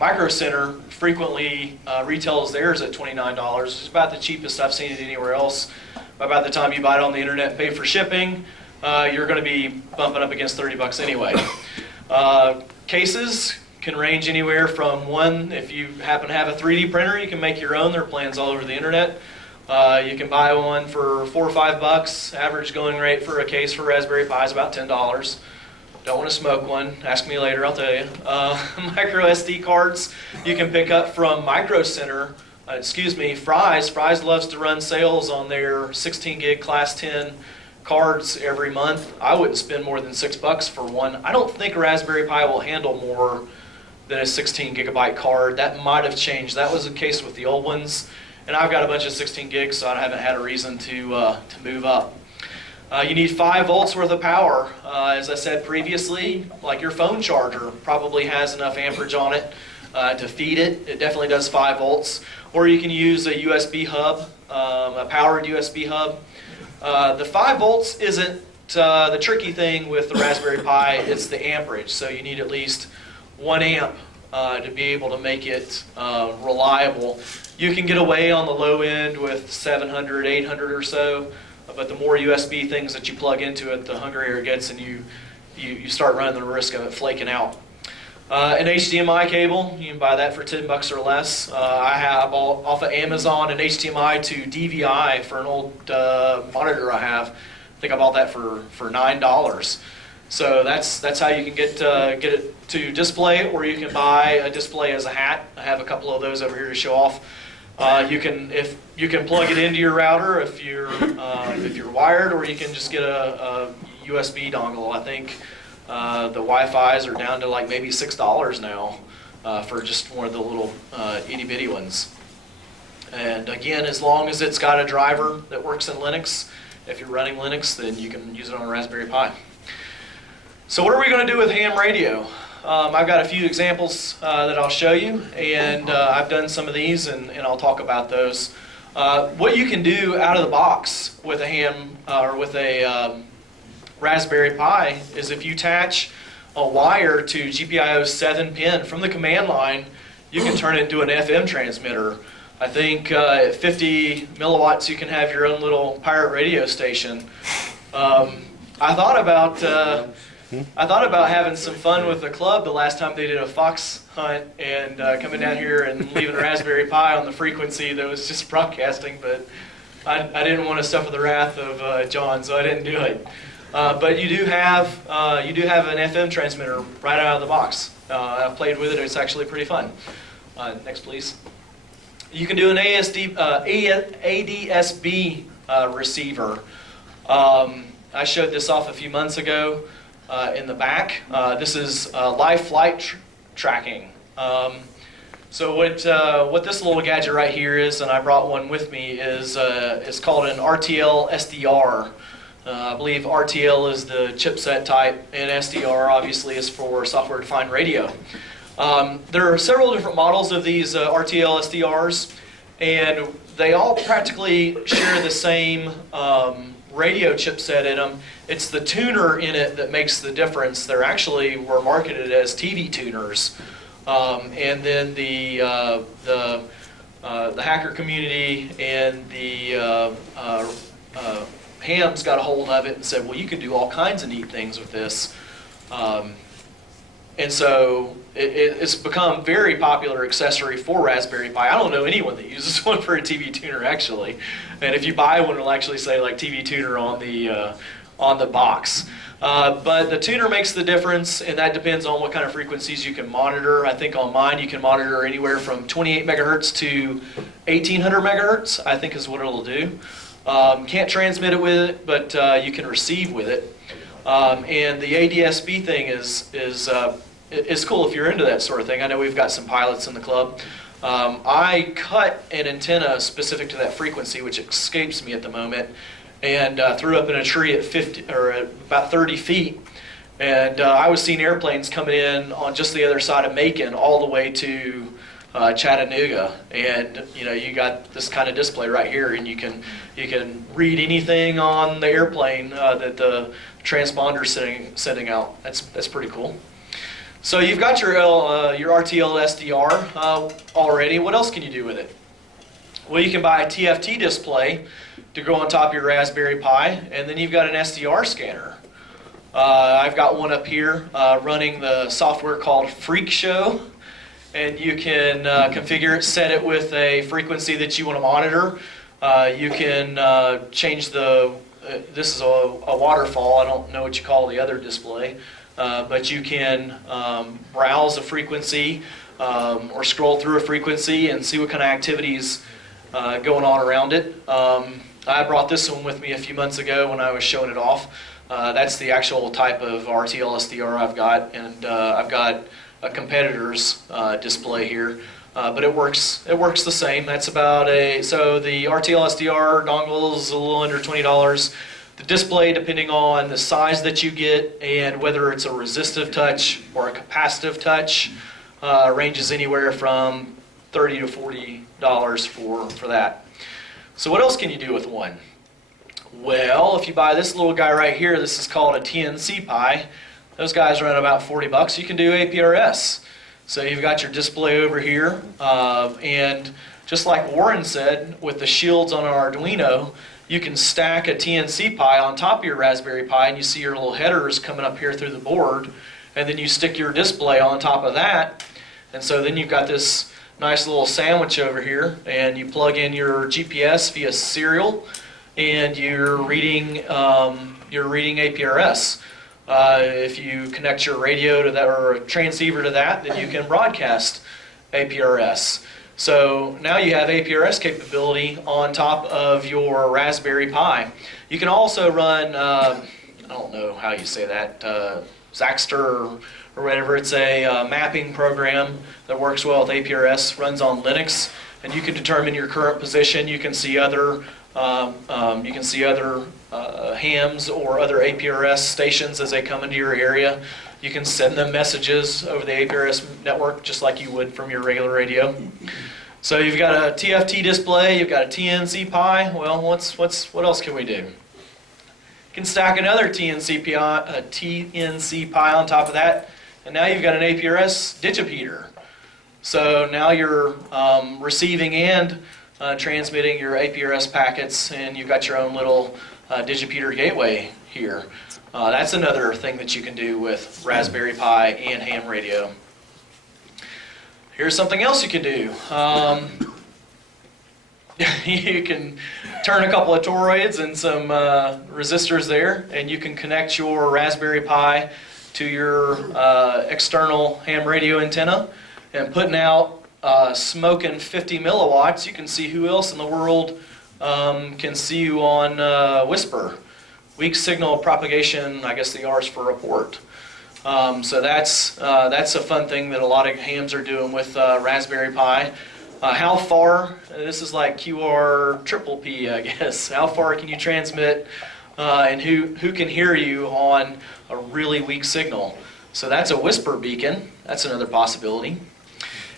Micro Center frequently retails theirs at $29. It's about the cheapest I've seen it anywhere else. By the time you buy it on the internet and pay for shipping, you're going to be bumping up against $30 anyway. Cases can range anywhere from one. If you happen to have a 3D printer, you can make your own. There are plans all over the internet. You can buy one for $4 or $5. Average going rate for a case for Raspberry Pi is about $10. Don't want to smoke one, ask me later, I'll tell you. Micro SD cards you can pick up from Micro Center. Fry's. Fry's loves to run sales on their 16 gig class 10 cards every month. I wouldn't spend more than $6 for one. I don't think a Raspberry Pi will handle more than a 16 gigabyte card. That might have changed. That was the case with the old ones. And I've got a bunch of 16 gigs, so I haven't had a reason to move up. You need 5 volts worth of power. As I said previously, like your phone charger probably has enough amperage on it to feed it. It definitely does 5 volts. Or you can use a USB hub, a powered USB hub. The 5 volts isn't the tricky thing with the Raspberry Pi. It's the amperage. So you need at least 1 amp to be able to make it reliable. You can get away on the low end with 700, 800 or so. But the more USB things that you plug into it, the hungrier it gets, and you start running the risk of it flaking out. An HDMI cable, you can buy that for $10 or less. I bought off of Amazon an HDMI to DVI for an old monitor I have. I think I bought that for $9. So that's how you can get it to display, or you can buy a display as a hat. I have a couple of those over here to show off. You can plug it into your router if you're wired, or you can just get a USB dongle. I think the Wi-Fi's are down to like maybe $6 now for just one of the little itty bitty ones. And again, as long as it's got a driver that works in Linux, if you're running Linux, then you can use it on a Raspberry Pi. So what are we going to do with ham radio? I've got a few examples that I'll show you, and I've done some of these, and I'll talk about those. What you can do out of the box with a ham or with a Raspberry Pi is if you attach a wire to GPIO's 7 pin from the command line, you can turn it into an FM transmitter. I think at 50 milliwatts you can have your own little pirate radio station. I thought about having some fun with the club the last time they did a fox hunt and coming down here and leaving a Raspberry Pi on the frequency that was just broadcasting, but I didn't want to suffer the wrath of John, so I didn't do it. But you do have an FM transmitter right out of the box. I've played with it; it's actually pretty fun. Next, please. You can do an ADSB receiver. I showed this off a few months ago. In the back, this is live flight tracking. So what this little gadget right here is, and I brought one with me, is called an RTL SDR. I believe RTL is the chipset type, and SDR obviously is for software-defined radio. There are several different models of these RTL SDRs, and they all practically share the same radio chipset in them. It's the tuner in it that makes the difference. They're actually were marketed as TV tuners, and then the hacker community and the hams got a hold of it and said, well, you can do all kinds of neat things with this. And so it's become a very popular accessory for Raspberry Pi. I don't know anyone that uses one for a TV tuner, actually. And if you buy one, it'll actually say like TV tuner on the box. But the tuner makes the difference, and that depends on what kind of frequencies you can monitor. I think on mine you can monitor anywhere from 28 megahertz to 1800 megahertz, I think is what it'll do. Can't transmit it with it, but you can receive with it. And the ADSB thing is cool if you're into that sort of thing. I know we've got some pilots in the club. I cut an antenna specific to that frequency, which escapes me at the moment, and threw up in a tree at 50 or at about 30 feet. And I was seeing airplanes coming in on just the other side of Macon, all the way to Chattanooga. And you got this kind of display right here, and you can read anything on the airplane that the transponder's sending out. That's pretty cool. So you've got your RTL SDR already. What else can you do with it? Well, you can buy a TFT display to go on top of your Raspberry Pi, and then you've got an SDR scanner. I've got one up here running the software called Freak Show, and you can configure it, set it with a frequency that you want to monitor. You can change this is a waterfall. I don't know what you call the other display. But you can browse a frequency or scroll through a frequency and see what kind of activities going on around it. I brought this one with me a few months ago when I was showing it off. That's the actual type of RTL SDR I've got, and I've got a competitor's display here. But it works the same. That's about so the RTL SDR dongle is a little under $20. The display, depending on the size that you get and whether it's a resistive touch or a capacitive touch, ranges anywhere from $30 to $40 for that. So what else can you do with one? Well, if you buy this little guy right here, this is called a TNC Pi. Those guys run about $40. You can do APRS. So you've got your display over here, and just like Warren said, with the shields on an Arduino, you can stack a TNC Pi on top of your Raspberry Pi, and you see your little headers coming up here through the board, and then you stick your display on top of that, and so then you've got this nice little sandwich over here, and you plug in your GPS via serial, and you're reading APRS. If you connect your radio to that or a transceiver to that, then you can broadcast APRS. So now you have APRS capability on top of your Raspberry Pi. You can also run, I don't know how you say that, Zaxter or whatever. It's a mapping program that works well with APRS, runs on Linux, and you can determine your current position. You can see other hams or other APRS stations as they come into your area. You can send them messages over the APRS network just like you would from your regular radio. So you've got a TFT display, you've got a TNC Pi. Well, what else can we do? You can stack another TNC Pi on top of that, and now you've got an APRS digipeater. So now you're receiving and transmitting your APRS packets, and you've got your own little digipeater gateway here. That's another thing that you can do with Raspberry Pi and ham radio. Here's something else you can do. You can turn a couple of toroids and some resistors there, and you can connect your Raspberry Pi to your external ham radio antenna, and putting out smoking 50 milliwatts. You can see who else in the world can see you on Whisper. Weak signal propagation, I guess the R is for report. So that's a fun thing that a lot of hams are doing with Raspberry Pi. How far, this is like QRPPP, I guess. How far can you transmit and who can hear you on a really weak signal? So that's a Whisper beacon. That's another possibility.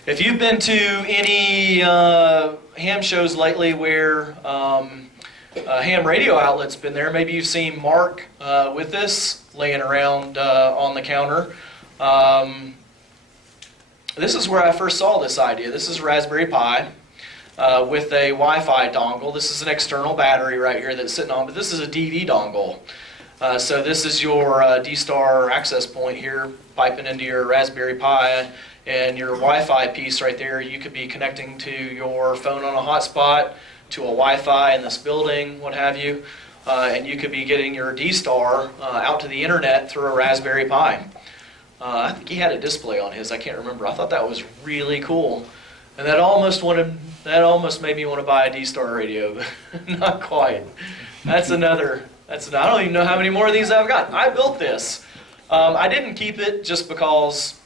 If you've been to any ham shows lately where ham radio outlet's been there, maybe you've seen Mark with this laying around on the counter. This is where I first saw this idea. This is Raspberry Pi with a Wi-Fi dongle. This is an external battery right here that's sitting on, but this is a DV dongle. So this is your D-Star access point here, piping into your Raspberry Pi, and your Wi-Fi piece right there. You could be connecting to your phone on a hotspot, to a Wi-Fi in this building, what have you, and you could be getting your D-Star out to the internet through a Raspberry Pi. I think he had a display on his. I can't remember. I thought that was really cool, and that almost made me want to buy a D-Star radio, but not quite. I don't even know how many more of these I've got. I built this. I didn't keep it just because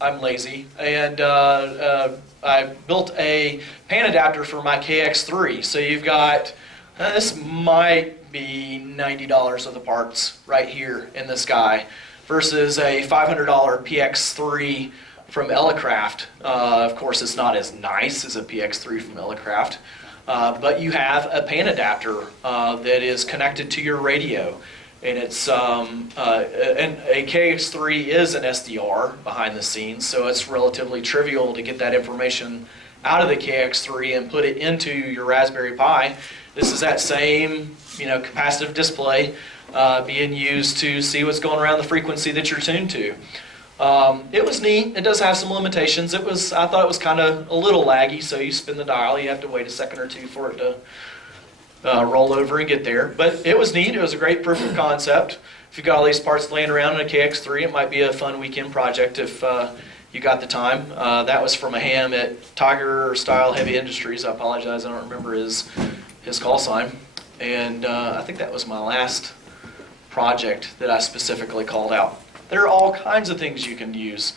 I'm lazy, and I built a pan adapter for my KX3. So you've got, this might be $90 of the parts right here in this guy, versus a $500 PX3 from Elecraft. Of course, it's not as nice as a PX3 from Elecraft, but you have a pan adapter that is connected to your radio. And it's and a KX3 is an SDR behind the scenes, so it's relatively trivial to get that information out of the KX3 and put it into your Raspberry Pi. This is that same, capacitive display being used to see what's going around the frequency that you're tuned to. It was neat. It does have some limitations. I thought it was kind of a little laggy, so you spin the dial, you have to wait a second or two for it to roll over and get there. But it was neat. It was a great proof of concept. If you've got all these parts laying around in a KX3, it might be a fun weekend project if you got the time. That was from a ham at Tiger Style Heavy Industries. I apologize, I don't remember his call sign. And I think that was my last project that I specifically called out. There are all kinds of things you can use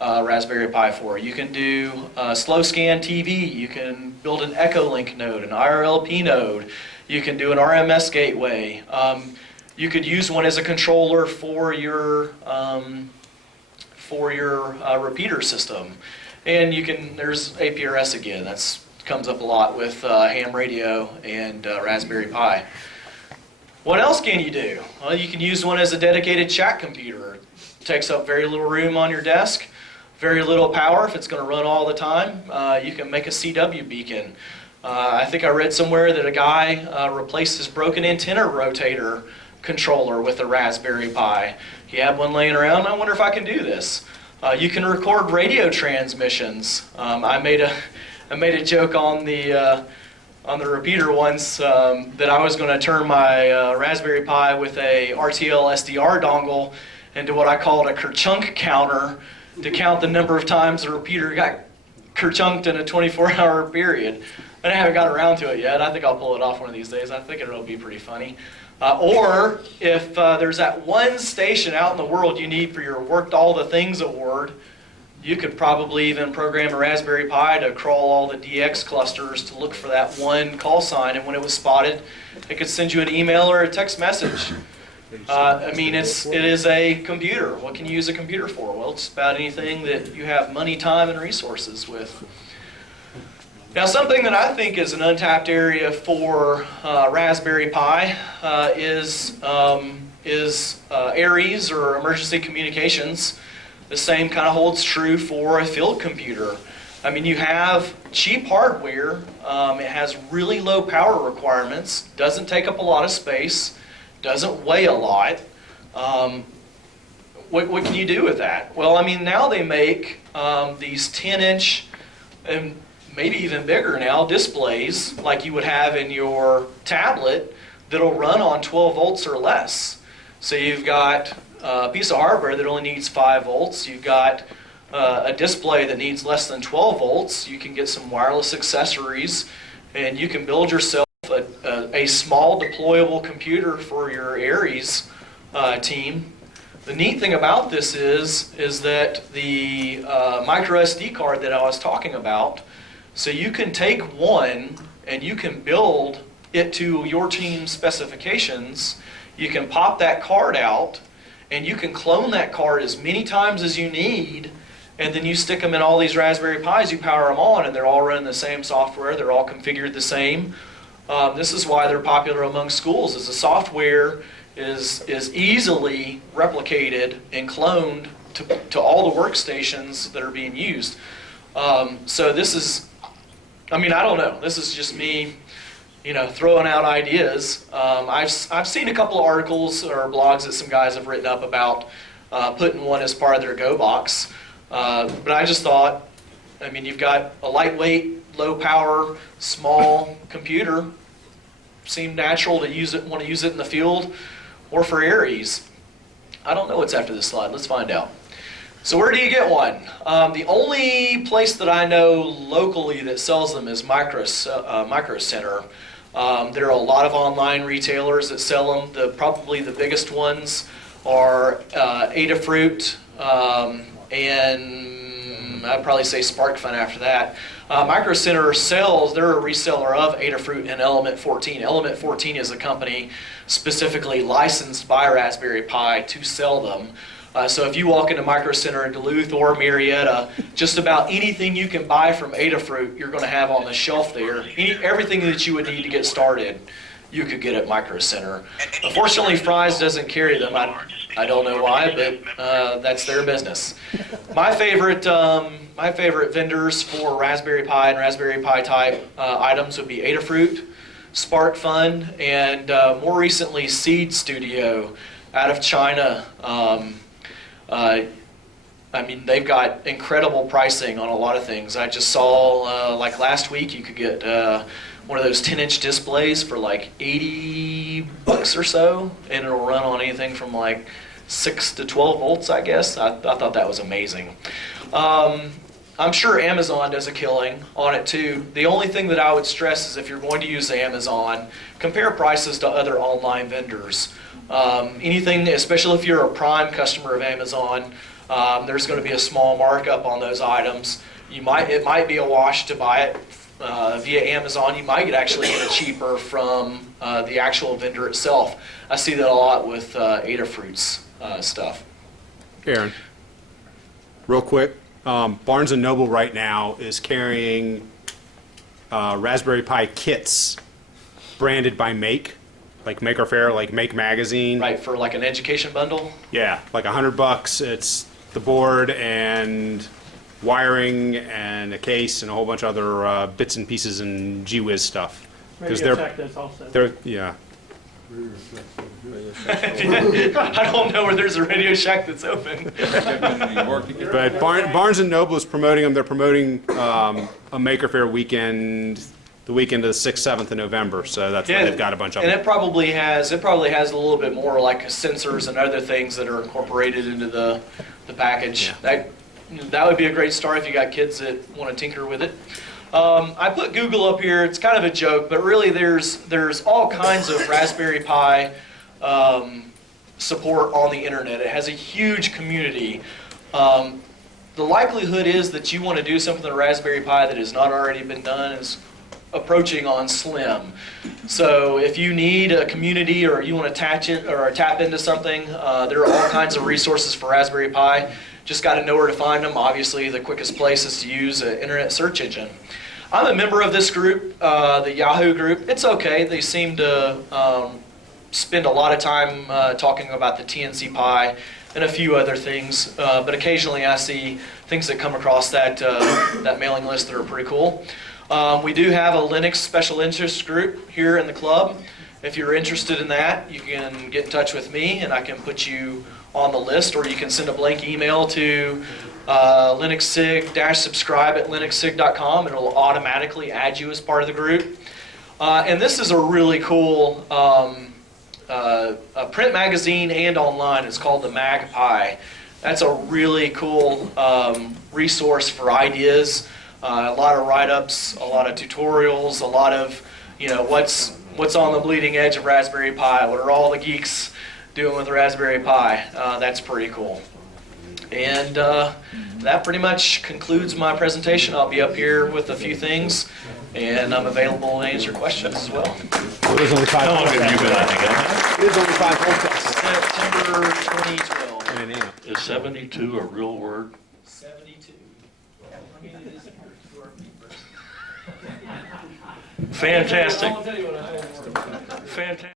Raspberry Pi for. You can do slow scan TV, you can build an Echolink node, an IRLP node, you can do an RMS gateway. You could use one as a controller for your repeater system. And there's APRS again, that's comes up a lot with ham radio and Raspberry Pi. What else can you do? Well, you can use one as a dedicated chat computer. It takes up very little room on your desk, very little power if it's going to run all the time. You can make a CW beacon. I think I read somewhere that a guy replaced his broken antenna rotator controller with a Raspberry Pi. He had one laying around. I wonder if I can do this. You can record radio transmissions. I made a joke on the repeater once that I was going to turn my Raspberry Pi with a RTL SDR dongle into what I called a kerchunk counter to count the number of times the repeater got kerchunked in a 24-hour period. I haven't got around to it yet. I think I'll pull it off one of these days. I think it'll be pretty funny. Or if there's that one station out in the world you need for your Worked All the Things award, you could probably even program a Raspberry Pi to crawl all the DX clusters to look for that one call sign, and when it was spotted, it could send you an email or a text message. I mean, it is a computer. What can you use a computer for? Well, it's about anything that you have money, time, and resources with. Now, something that I think is an untapped area for Raspberry Pi is ARIES, or emergency communications. The same kind of holds true for a field computer. I mean, you have cheap hardware. It has really low power requirements, doesn't take up a lot of space, doesn't weigh a lot. What can you do with that? Well, I mean, now they make these 10-inch and maybe even bigger now displays like you would have in your tablet that'll run on 12 volts or less. So you've got a piece of hardware that only needs 5 volts. You've got a display that needs less than 12 volts. You can get some wireless accessories, and you can build yourself a small deployable computer for your ARIES team. The neat thing about this is that the micro SD card that I was talking about, so you can take one and you can build it to your team's specifications. You can pop that card out and you can clone that card as many times as you need, and then you stick them in all these Raspberry Pis, you power them on, and they're all running the same software, they're all configured the same. This is why they're popular among schools, is the software is easily replicated and cloned to all the workstations that are being used. So this is, I mean, I don't know. This is just me, throwing out ideas. I've seen a couple of articles or blogs that some guys have written up about putting one as part of their Go box. But I just thought, I mean, you've got a lightweight, low power, small computer. Seemed natural to want to use it in the field or for ARIES. I don't know what's after this slide. Let's find out. So where do you get one? The only place that I know locally that sells them is Micro Center. There are a lot of online retailers that sell them. Probably the biggest ones are Adafruit, and I'd probably say SparkFun after that. Micro Center sells, they're a reseller of Adafruit and Element 14. Element 14 is a company specifically licensed by Raspberry Pi to sell them. So if you walk into Micro Center in Duluth or Marietta, just about anything you can buy from Adafruit, you're going to have on the shelf there. Everything that you would need to get started, you could get at Micro Center. Unfortunately, Fry's doesn't carry them. I don't know why, but that's their business. My favorite vendors for Raspberry Pi and Raspberry Pi type items would be Adafruit, SparkFun, and more recently Seed Studio out of China. I mean, they've got incredible pricing on a lot of things. I just saw, like last week, you could get one of those 10-inch displays for like $80 or so, and it'll run on anything from like 6 to 12 volts, I guess. I thought that was amazing. I'm sure Amazon does a killing on it too. The only thing that I would stress is if you're going to use Amazon, compare prices to other online vendors. Anything, especially if you're a Prime customer of Amazon, there's going to be a small markup on those items. It might be a wash to buy it via Amazon. You might actually get it cheaper from the actual vendor itself. I see that a lot with Adafruit's stuff. Aaron, real quick, Barnes & Noble right now is carrying Raspberry Pi kits branded by Make. Like Maker Faire, like Make Magazine. Right, for like an education bundle? Yeah, like $100. It's the board and wiring and a case and a whole bunch of other bits and pieces and gee whiz stuff. Radio Tech does also. Yeah. I don't know where there's a Radio Shack that's open. But Barnes and Noble is promoting them. They're promoting a Maker Faire weekend, the weekend of the 6th, 7th of November. So that's why they've got a bunch of And them. it probably has a little bit more like sensors and other things that are incorporated into the package. That would be a great start if you got kids that want to tinker with it. I put Google up here. It's kind of a joke, but really there's all kinds of Raspberry Pi support on the internet. It has a huge community. The likelihood is that you want to do something with a Raspberry Pi that has not already been done is approaching on slim. So if you need a community or you want to attach it or tap into something, there are all kinds of resources for Raspberry Pi. Just got to know where to find them. Obviously, the quickest place is to use an internet search engine. I'm a member of this group, the Yahoo group. It's okay. They seem to spend a lot of time talking about the TNC Pi and a few other things. But occasionally I see things that come across that mailing list that are pretty cool. We do have a Linux special interest group here in the club. If you're interested in that, you can get in touch with me and I can put you on the list, or you can send a blank email to linuxsig-subscribe@linuxsig.com. It'll automatically add you as part of the group. And this is a really cool a print magazine and online. It's called the MagPi. That's a really cool resource for ideas. A lot of write-ups, a lot of tutorials, a lot of what's on the bleeding edge of Raspberry Pi. What are all the geeks doing with Raspberry Pi? That's pretty cool. And that pretty much concludes my presentation. I'll be up here with a few things, and I'm available to answer questions as well. It is only 5 How long volts. have you been at it? It is only 5 volts. September 2012. And an amp. Is 72 a real word? 72. I mean, it is a Fantastic. I'll tell you what I have. Fantastic.